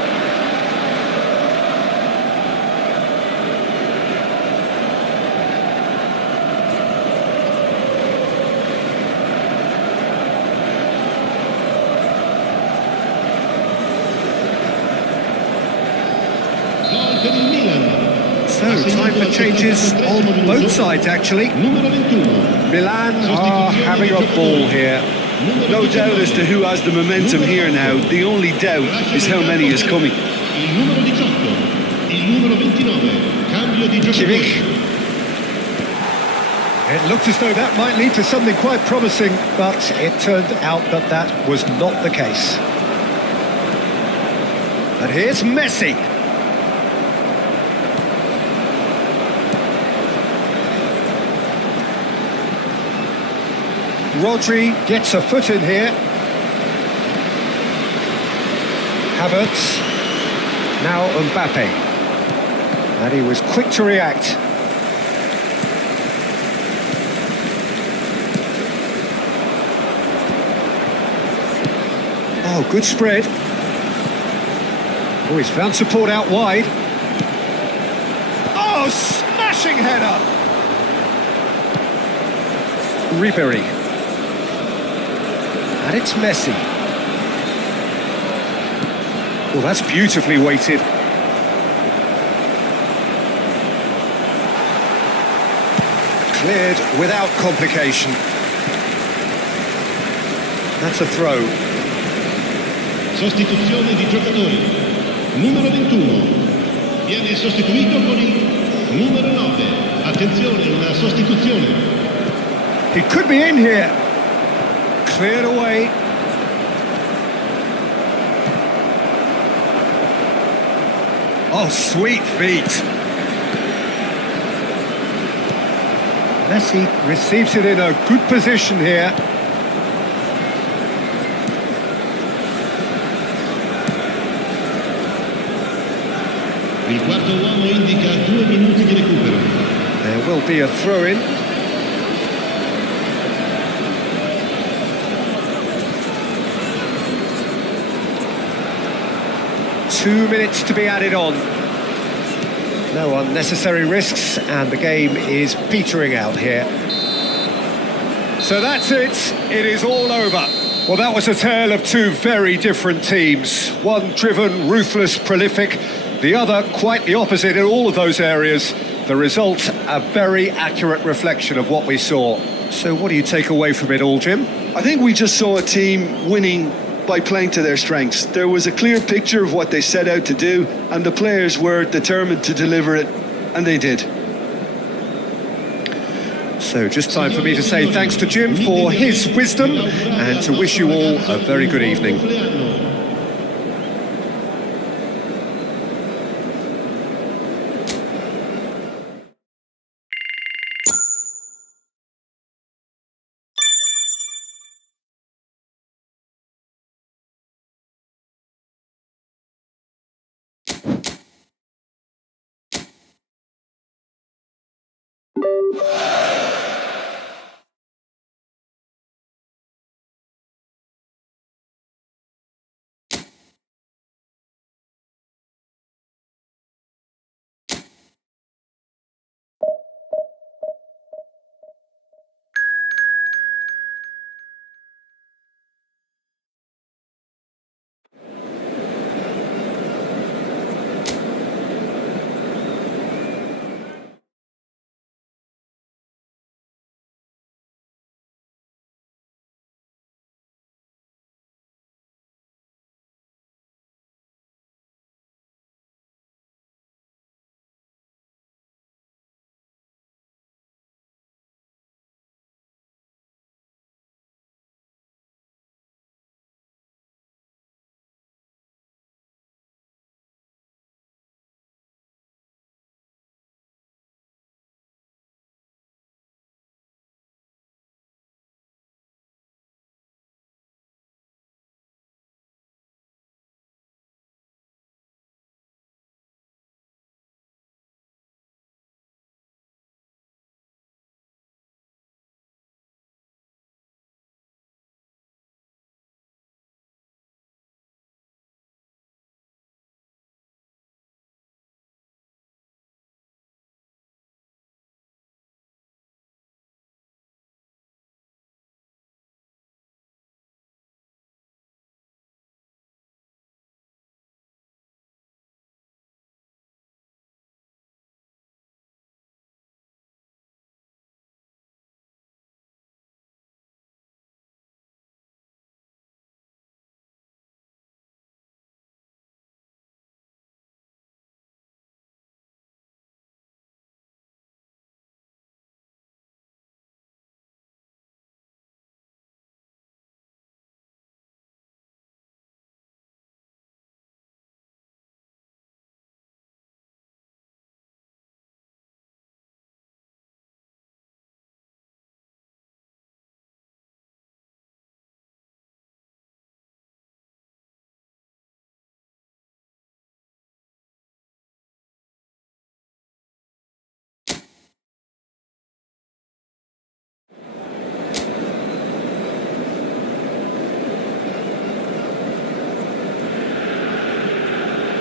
So, time for changes on both sides, actually. Milan are having a ball here. No doubt as to who has the momentum here now. The only doubt is how many is coming. Kimmich. It looked as though that might lead to something quite promising, but it turned out that that was not the case. And here's Messi. Rodri gets a foot in here. Havertz. Now Mbappe. And he was quick to react. Oh, good spread. Oh, he's found support out wide. Oh, smashing header! Ribery. And it's Messi. Well, that's beautifully weighted. Cleared without complication. That's a throw. Sostituzione di giocatori. Numero 21. Viene sostituito con il numero 9. Attenzione, una sostituzione. He could be in here. Cleared away. Oh, sweet feet. Messi receives it in a good position here. Il quarto uomo indica 2 minuti di recupero. There will be a throw-in. Two minutes to be added on. No unnecessary risks, and the game is petering out here. So that's it. It is all over. Well, that was a tale of two very different teams. One driven, ruthless, prolific. The other quite the opposite in all of those areas. The result, a very accurate reflection of what we saw. So what do you take away from it all, Jim? I think we just saw a team winning by playing to their strengths. There was a clear picture of what they set out to do, and the players were determined to deliver it, and they did. So just time for me to say thanks to Jim for his wisdom and to wish you all a very good evening.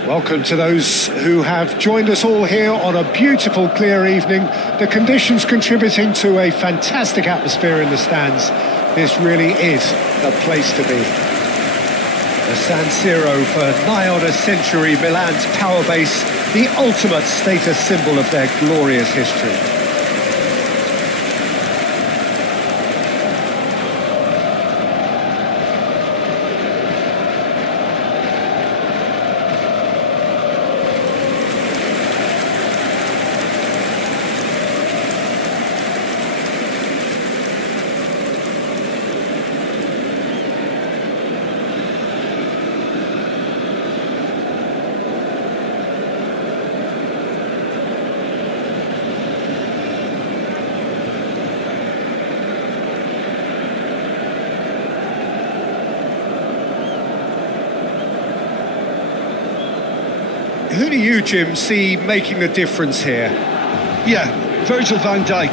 Welcome to those who have joined us all here on a beautiful, clear evening. The conditions contributing to a fantastic atmosphere in the stands. This really is the place to be. The San Siro for nigh on a century, Milan's power base, the ultimate status symbol of their glorious history. Who do you, Jim, see making the difference here? Yeah, Virgil van Dijk.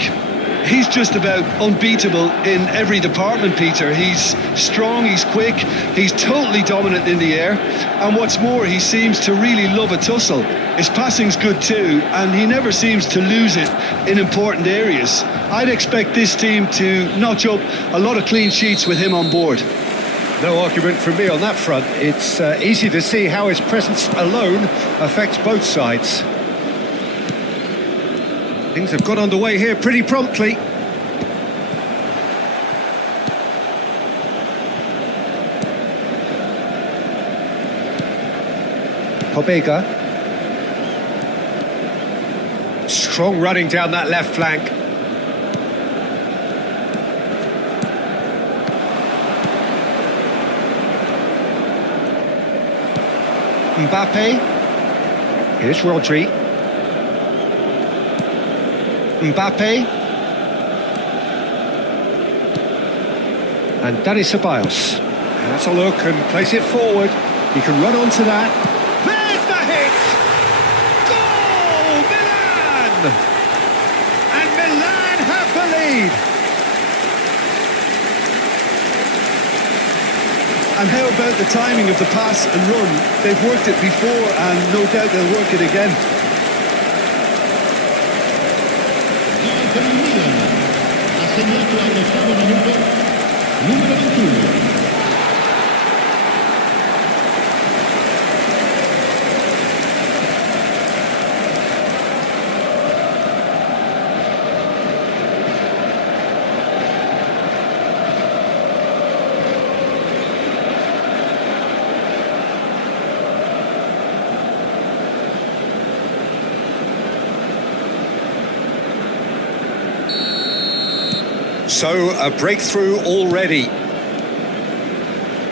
He's just about unbeatable in every department, Peter. He's strong, he's quick, he's totally dominant in the air, and what's more, he seems to really love a tussle. His passing's good too, and he never seems to lose it in important areas. I'd expect this team to notch up a lot of clean sheets with him on board. No argument from me on that front. It's easy to see how his presence alone affects both sides. Things have got underway here pretty promptly. Pobega. Strong running down that left flank. Mbappe. Here's Rodri. Mbappe. And Dani Ceballos. That's a look and place it forward. He can run onto that. There's the hit! Goal! Milan! And Milan have the lead. And how about the timing of the pass and run? They've worked it before and no doubt they'll work it again. Gol per il Milan, assegnato all'8° minuto, numero 21. So, a breakthrough already.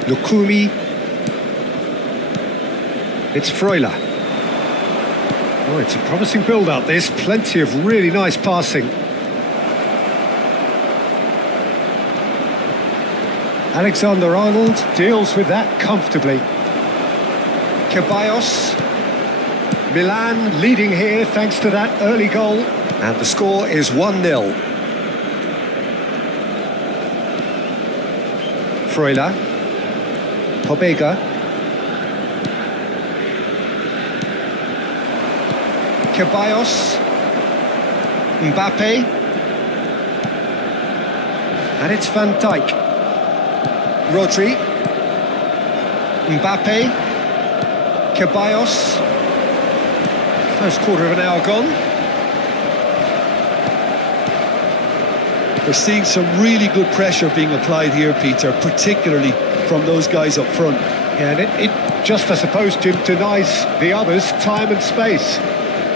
Lukumi. It's Freuler. Oh, it's a promising build-up, this. Plenty of really nice passing. Alexander-Arnold deals with that comfortably. Ceballos. Milan leading here thanks to that early goal. And the score is 1-0. Freuler, Pobega, Ceballos, Mbappe, and it's Van Dijk. Rodri, Mbappe, Ceballos. First quarter of an hour gone. We're seeing some really good pressure being applied here, Peter, particularly from those guys up front. Yeah, and it just, I suppose, Jim, denies the others time and space.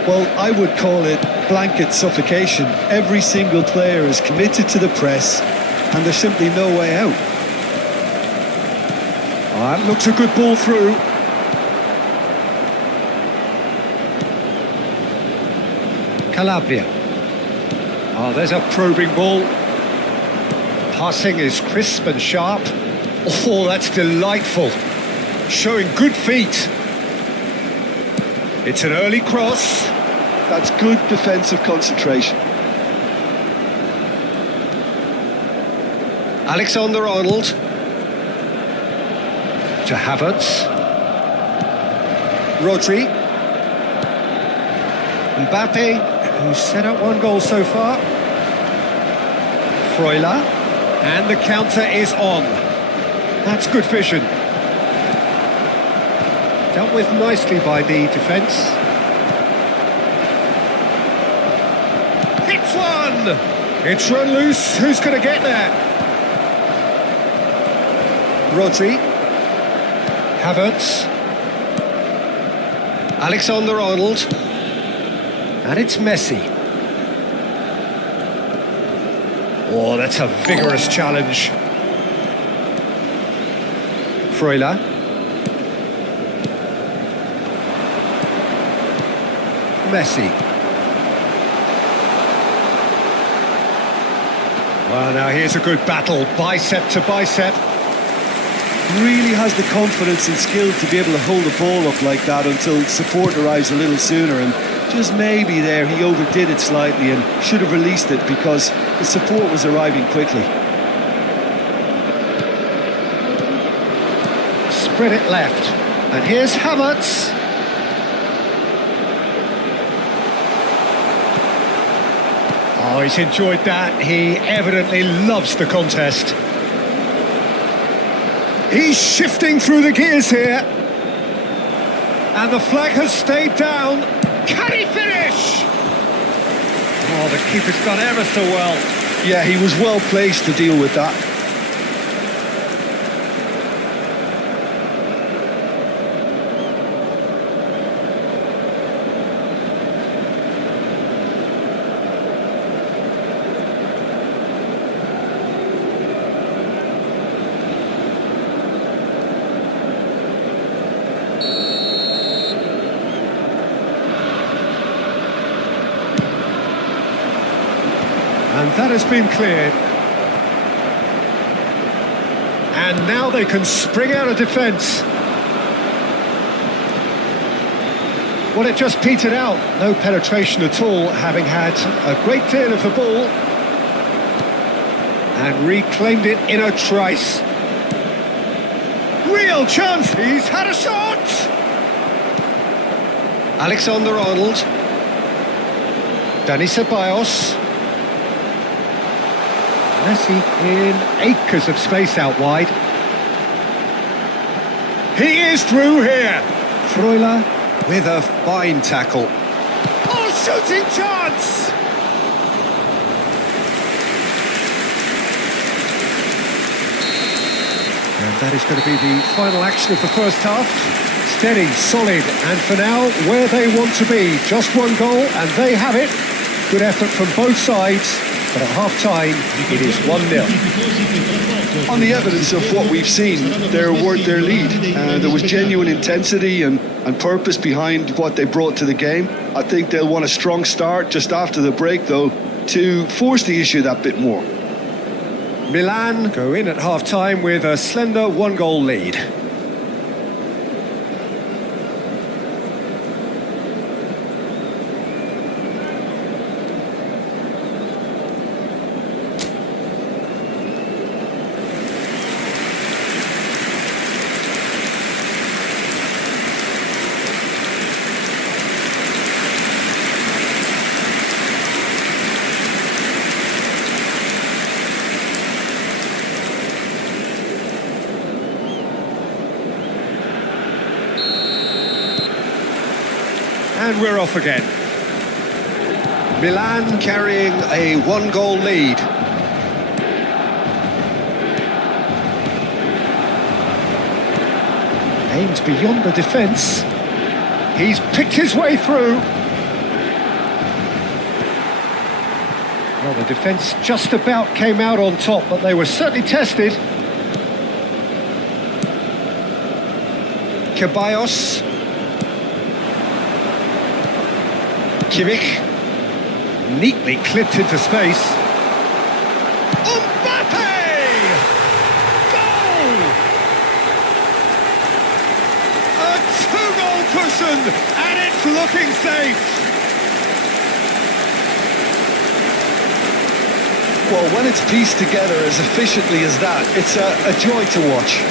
Well, I would call it blanket suffocation. Every single player is committed to the press, and there's simply no way out. Oh, that looks a good ball through. Calabria. Oh, there's a probing ball. Passing is crisp and sharp. Oh, that's delightful. Showing good feet. It's an early cross. That's good defensive concentration. Alexander-Arnold. To Havertz. Rodri. Mbappe, who's set up one goal so far. Freuler. And the counter is on. That's good vision. Dealt with nicely by the defence. Hits one! It's run loose. Who's going to get there? Rodri. Havertz. Alexander-Arnold. And it's Messi. Oh, that's a vigorous challenge. Freuler. Messi. Well, now here's a good battle, bicep to bicep. Really has the confidence and skill to be able to hold the ball up like that until support arrives a little sooner, and just maybe there he overdid it slightly and should have released it because the support was arriving quickly. Spread it left, and here's Havertz. Oh, he's enjoyed that. He evidently loves the contest. He's shifting through the gears here. And the flag has stayed down. Can he finish? Oh, the keeper's done ever so well. Yeah, he was well placed to deal with that. And that has been cleared. And now they can spring out of defence. Well, it just petered out. No penetration at all, having had a great deal of the ball. And reclaimed it in a trice. Real chance. He's had a shot. Alexander-Arnold. Dani Ceballos. Messi in acres of space out wide. He is through here. Freuler with a fine tackle. Oh, shooting chance! And that is going to be the final action of the first half. Steady, solid, and for now, where they want to be. Just one goal, and they have it. Good effort from both sides. But at half-time, it is 1-0. On the evidence of what we've seen, they're worth their lead. There was genuine intensity and purpose behind what they brought to the game. I think they'll want a strong start just after the break, though, to force the issue that bit more. Milan go in at half-time with a slender one-goal lead. And we're off again. Milan carrying a one-goal lead. Aims beyond the defence. He's picked his way through. Well, the defence just about came out on top, but they were certainly tested. Ceballos. Kimmich, neatly clipped into space. Mbappe! Goal! A two-goal cushion, and it's looking safe. Well, when it's pieced together as efficiently as that, it's a joy to watch.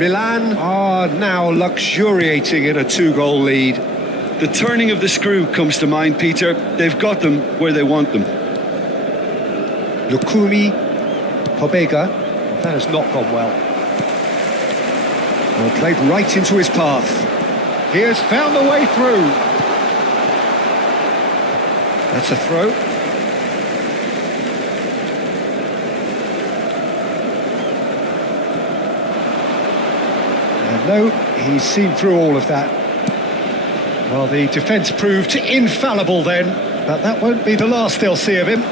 Milan are now luxuriating in a two-goal lead. The turning of the screw comes to mind, Peter. They've got them where they want them. Lukumi, Pobega, that has not gone well. Well, played right into his path. He has found the way through. That's a throw. And no, he's seen through all of that. Well, the defence proved infallible then, but that won't be the last they'll see of him.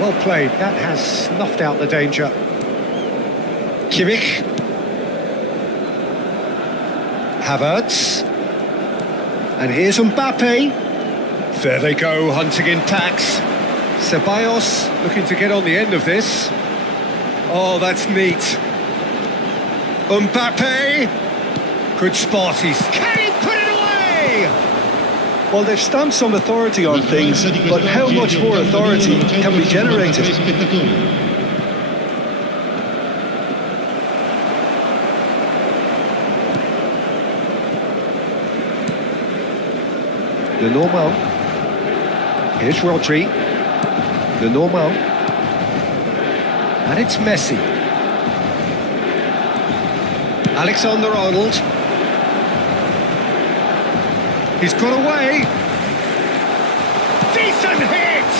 Well played, that has snuffed out the danger. Kimmich. Havertz. And here's Mbappe. There they go, hunting in packs. Ceballos looking to get on the end of this. Oh, that's neat. Mbappe. Good spot, can he put it away? Well, they've stamped some authority on things, but how much more authority can be generated? The normal. Here's Rodri. The normal. And it's Messi. Alexander-Arnold. He's got away. Decent hit!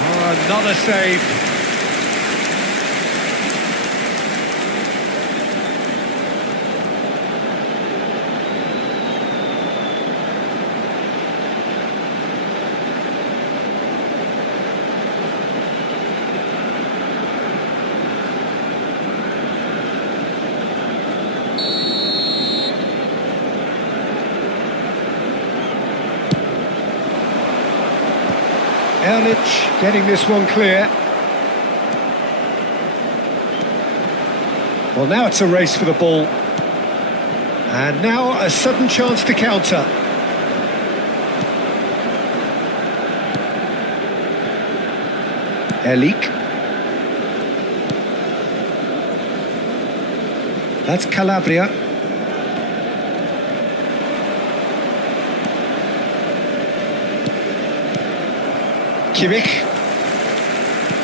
Oh, another save. Erlich getting this one clear. Well, now it's a race for the ball. And now a sudden chance to counter. Erlich. That's Calabria. Kimmich.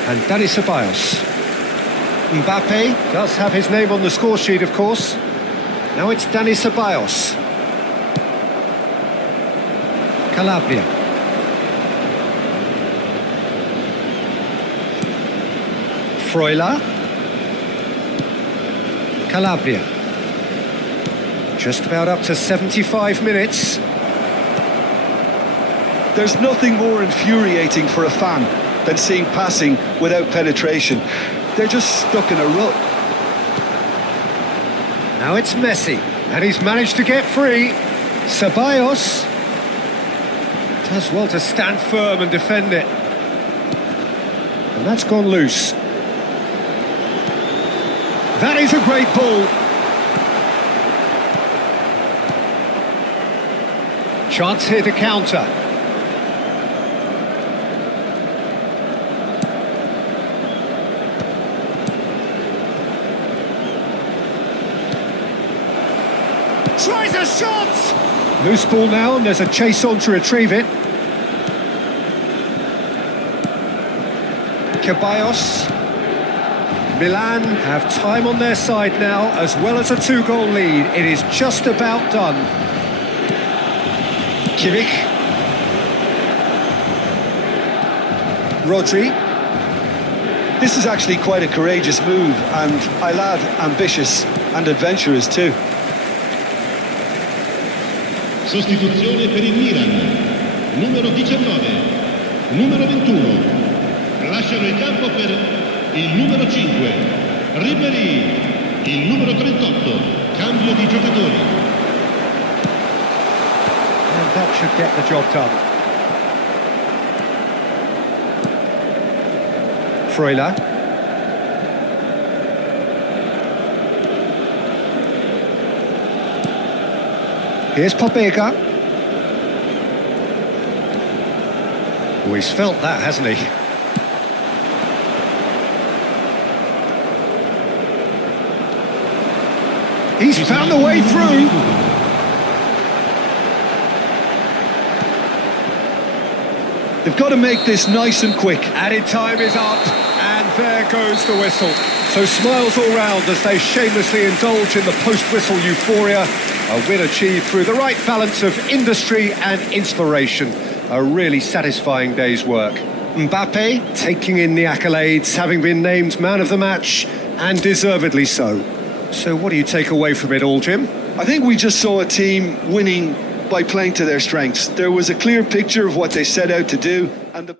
And Dani Ceballos. Mbappe does have his name on the score sheet, of course. Now it's Dani Ceballos. Calabria. Freuler. Calabria. Just about up to 75 minutes. There's nothing more infuriating for a fan than seeing passing without penetration. They're just stuck in a rut. Now it's Messi, and he's managed to get free. Ceballos does well to stand firm and defend it. And that's gone loose. That is a great ball. Chance here to counter. Tries a shot! Loose ball now, and there's a chase on to retrieve it. Ceballos. Milan have time on their side now, as well as a two-goal lead. It is just about done. Kimmich. Rodri. This is actually quite a courageous move, and I'll add ambitious and adventurous too. Sostituzione per il Milan, numero 19, numero 21. Lasciano il campo per il numero 5, Ribéry, il numero 38, cambio di giocatori. And that should get the job done. Freuler. Here's Pobega. Oh, he's felt that, hasn't he? He's found the way through. They've got to make this nice and quick. Added time is up, and there goes the whistle. So smiles all round as they shamelessly indulge in the post-whistle euphoria. A win achieved through the right balance of industry and inspiration. A really satisfying day's work. Mbappe taking in the accolades, having been named man of the match, and deservedly so. So what do you take away from it all, Jim? I think we just saw a team winning by playing to their strengths. There was a clear picture of what they set out to do, and the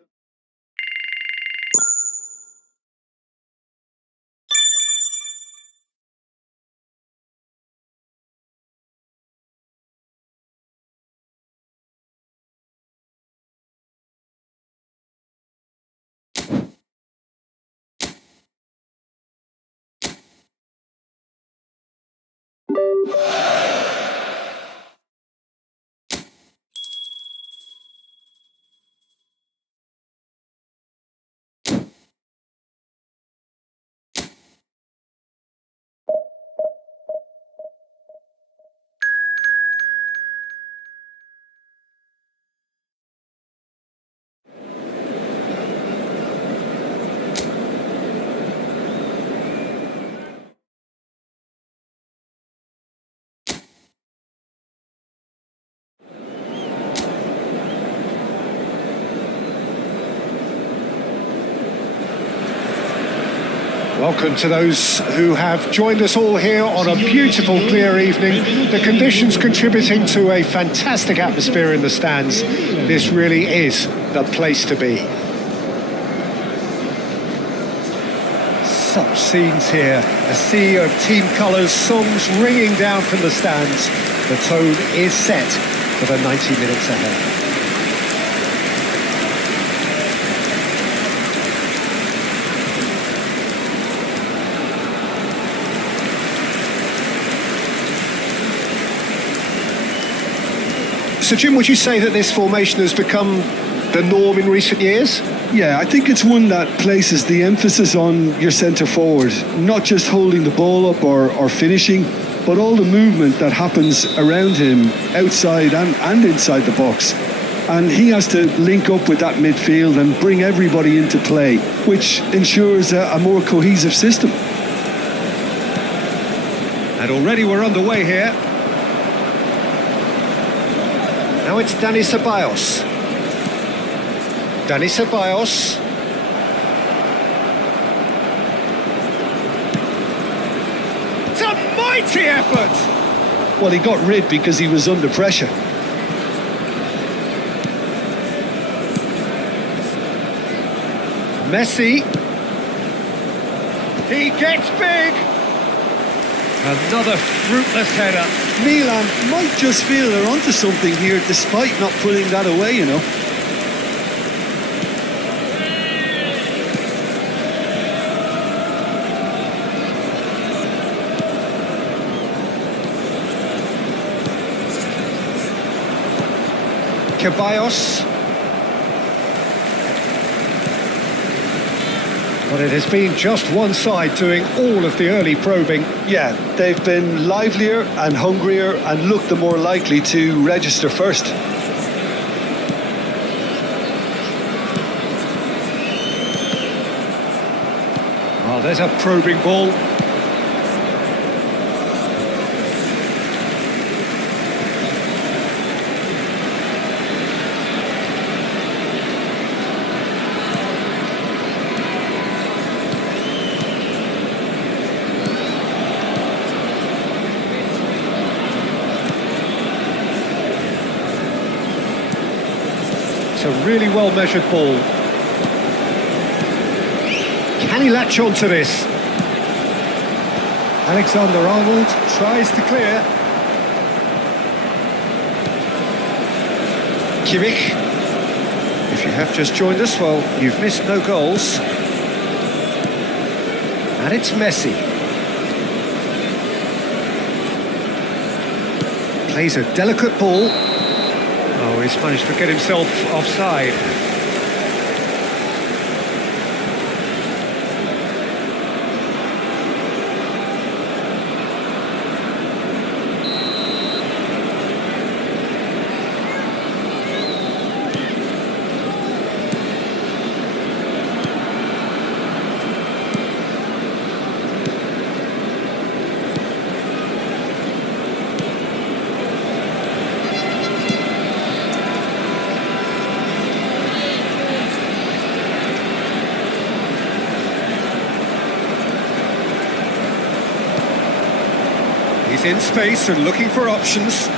Welcome to those who have joined us all here on a beautiful, clear evening. The conditions contributing to a fantastic atmosphere in the stands. This really is the place to be. Such scenes here. A sea of team colours, songs ringing down from the stands. The tone is set for the 90 minutes ahead. So, Jim, would you say that this formation has become the norm in recent years? Yeah, I think it's one that places the emphasis on your centre forward, not just holding the ball up or finishing, but all the movement that happens around him, outside and inside the box. And he has to link up with that midfield and bring everybody into play, which ensures a more cohesive system. And already we're underway here. Now it's Dani Ceballos. Dani Ceballos. It's a mighty effort! Well, he got rid because he was under pressure. Messi. He gets big. Another fruitless header. Milan might just feel they're onto something here despite not putting that away, you know. Ceballos. But it has been just one side doing all of the early probing. Yeah, they've been livelier and hungrier and looked the more likely to register first. Oh, there's a probing ball. It's a really well-measured ball. Can he latch on to this? Alexander-Arnold tries to clear. Kimmich. If you have just joined us, well, you've missed no goals. And it's Messi. Plays a delicate ball. Oh, he's managed to get himself offside. He's in space and looking for options.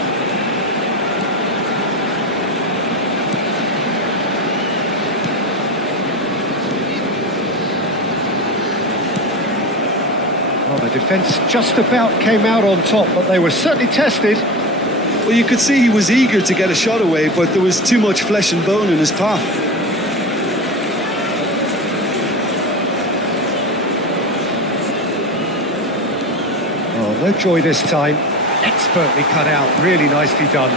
Well, the defence just about came out on top, but they were certainly tested. Well, you could see he was eager to get a shot away, but there was too much flesh and bone in his path. Oh, no joy this time. Expertly cut out, really nicely done.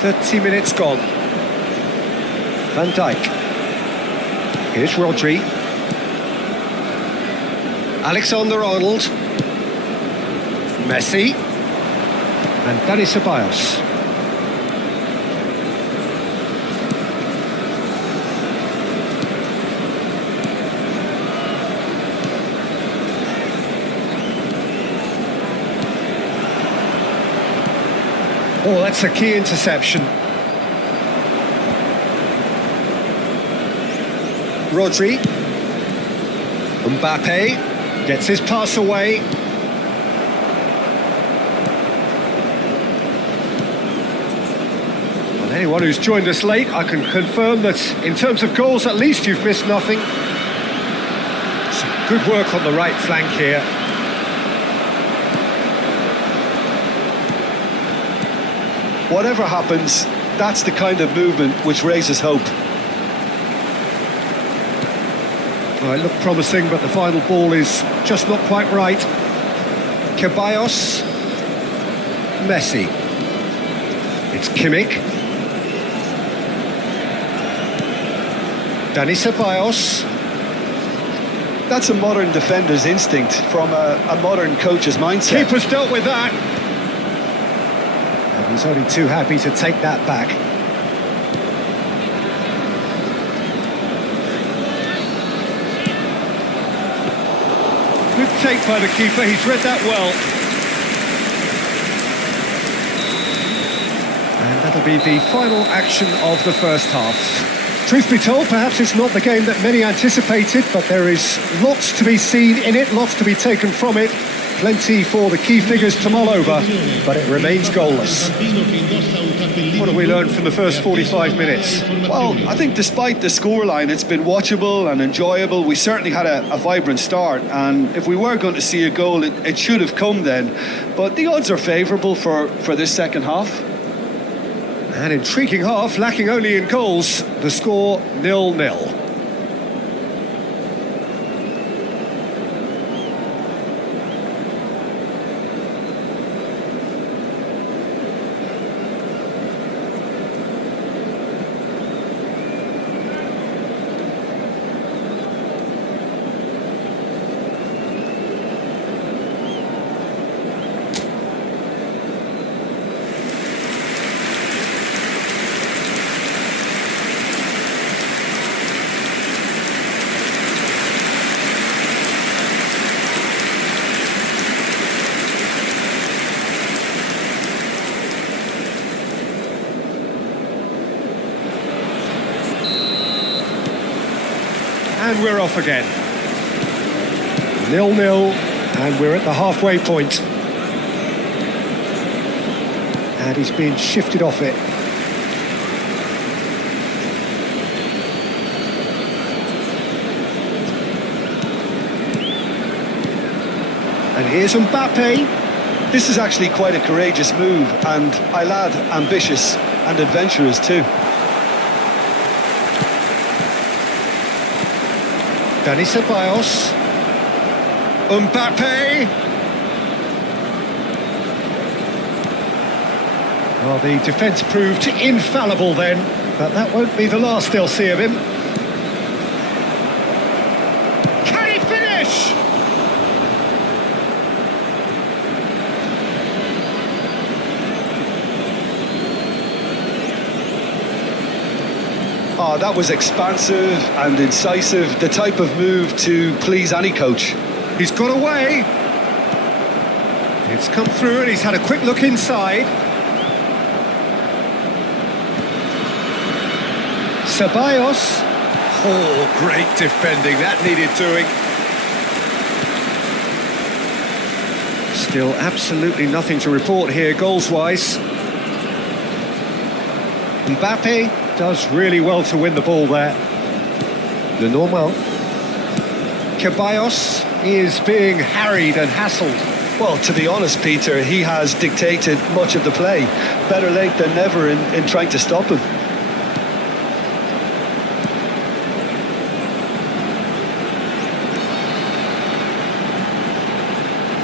"30 minutes gone. Van Dijk. Here's Rodri. Alexander-Arnold. Messi. And Dani Ceballos. Oh, that's a key interception. Rodri. Mbappe gets his pass away. And anyone who's joined us late, I can confirm that in terms of goals, at least you've missed nothing. Some good work on the right flank here. Whatever happens, that's the kind of movement which raises hope. Well, it looked promising, but the final ball is just not quite right. Ceballos. Messi. It's Kimmich. Dani Ceballos. That's a modern defender's instinct from a modern coach's mindset. Keeper's dealt with that. And he's only too happy to take that back. Good take by the keeper, he's read that well. And that'll be the final action of the first half. Truth be told, perhaps it's not the game that many anticipated, but there is lots to be seen in it, lots to be taken from it. Plenty for the key figures to mull over, but it remains goalless. What have we learned from the first 45 minutes? Well, I think despite the scoreline, it's been watchable and enjoyable. We certainly had a vibrant start, and if we were going to see a goal, it should have come then. But the odds are favourable for this second half. An intriguing half, lacking only in goals. The score 0-0. And we're off again. 0-0, and we're at the halfway point. And he's been shifted off it. And here's Mbappe. This is actually quite a courageous move, and I'll add ambitious and adventurous too. Dani Ceballos. Mbappe. Well, the defence proved infallible then, but that won't be the last they'll see of him. Can he finish? Oh, that was expansive and incisive, the type of move to please any coach. He's got away. It's come through and he's had a quick look inside. Ceballos. Oh, great defending, that needed doing. Still absolutely nothing to report here goals-wise. Mbappe does really well to win the ball there. Lenormand. Ceballos is being harried and hassled. Well, to be honest, Peter, he has dictated much of the play. Better late than never in trying to stop him.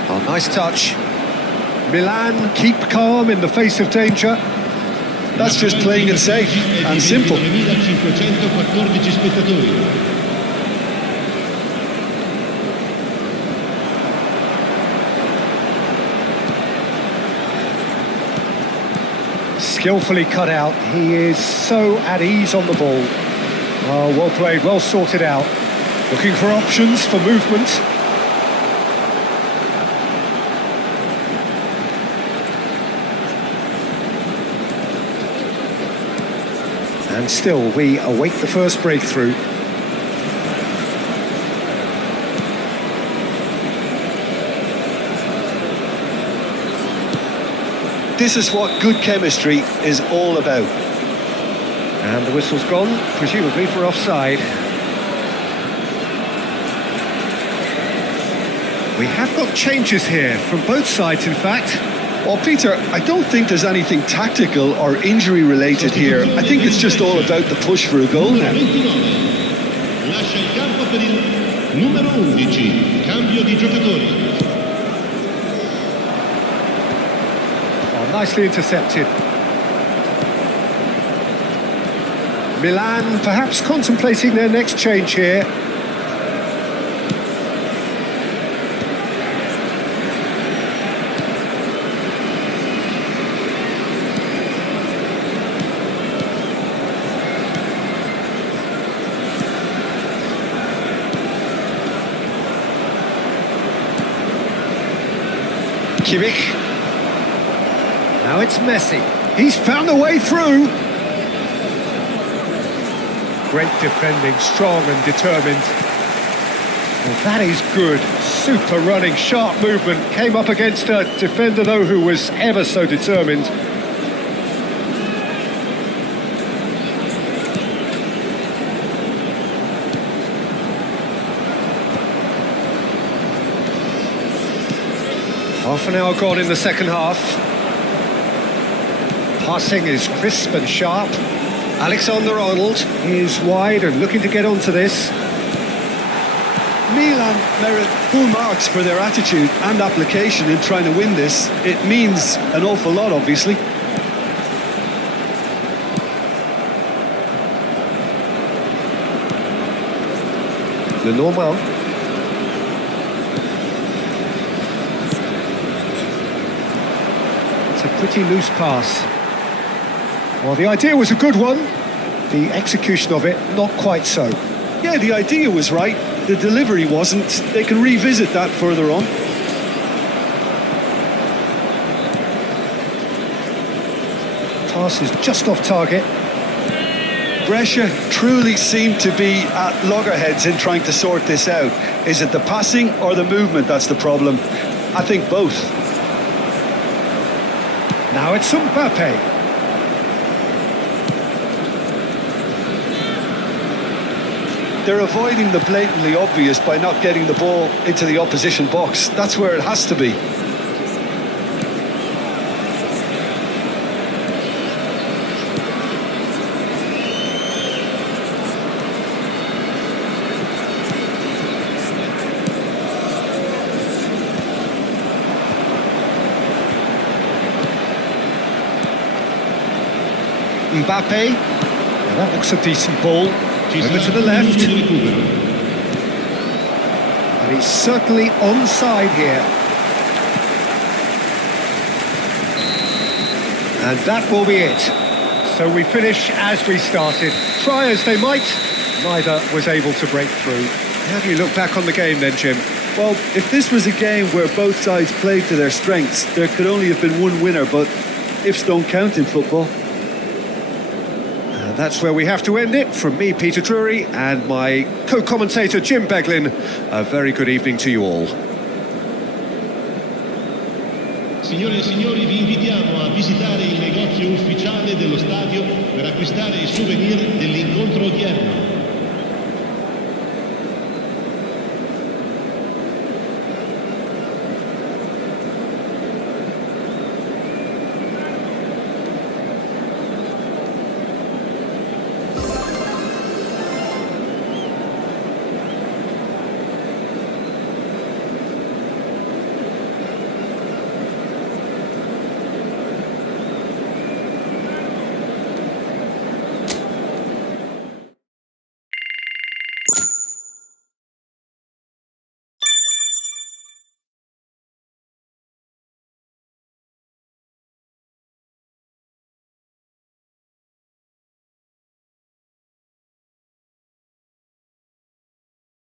Oh, nice touch. Milan keep calm in the face of danger. That's just playing it safe and simple. 2514 spettatori. Skillfully cut out. He is so at ease on the ball. Oh, well played, well sorted out. Looking for options for movement. And still, we await the first breakthrough. This is what good chemistry is all about. And the whistle's gone, presumably for offside. We have got changes here, from both sides in fact. Well, Peter, I don't think there's anything tactical or injury related here. I think it's just all about the push for a goal now. 29. Lascia il campo per il numero 11. Cambio di giocatori. Nicely intercepted. Milan perhaps contemplating their next change here. Kimmich. Now it's Messi. He's found a way through. Great defending, strong and determined. Well, that is good. Super running, sharp movement. Came up against a defender, though, who was ever so determined. Half an hour gone in the second half. Passing is crisp and sharp. Alexander-Arnold is wide and looking to get onto this. Milan merit full marks for their attitude and application in trying to win this. It means an awful lot, obviously. Lenormand. It's a pretty loose pass. Well, the idea was a good one. The execution of it, not quite so. Yeah, the idea was right. The delivery wasn't. They can revisit that further on. Pass is just off target. Brescia truly seem to be at loggerheads in trying to sort this out. Is it the passing or the movement that's the problem? I think both. Now it's Mbappe. They're avoiding the blatantly obvious by not getting the ball into the opposition box. That's where it has to be. Mbappe. Now that looks a decent ball. Over to the left. And he's certainly onside here. And that will be it. So we finish as we started. Try as they might, neither was able to break through. How do you look back on the game then, Jim? Well, if this was a game where both sides played to their strengths, there could only have been one winner, but ifs don't count in football. And that's where we have to end it. From me, Peter Drury, and my co-commentator, Jim Beglin, a very good evening to you all. Signore e signori, vi invitiamo a visitare il negozio ufficiale dello stadio per acquistare i souvenir dell'incontro odierno.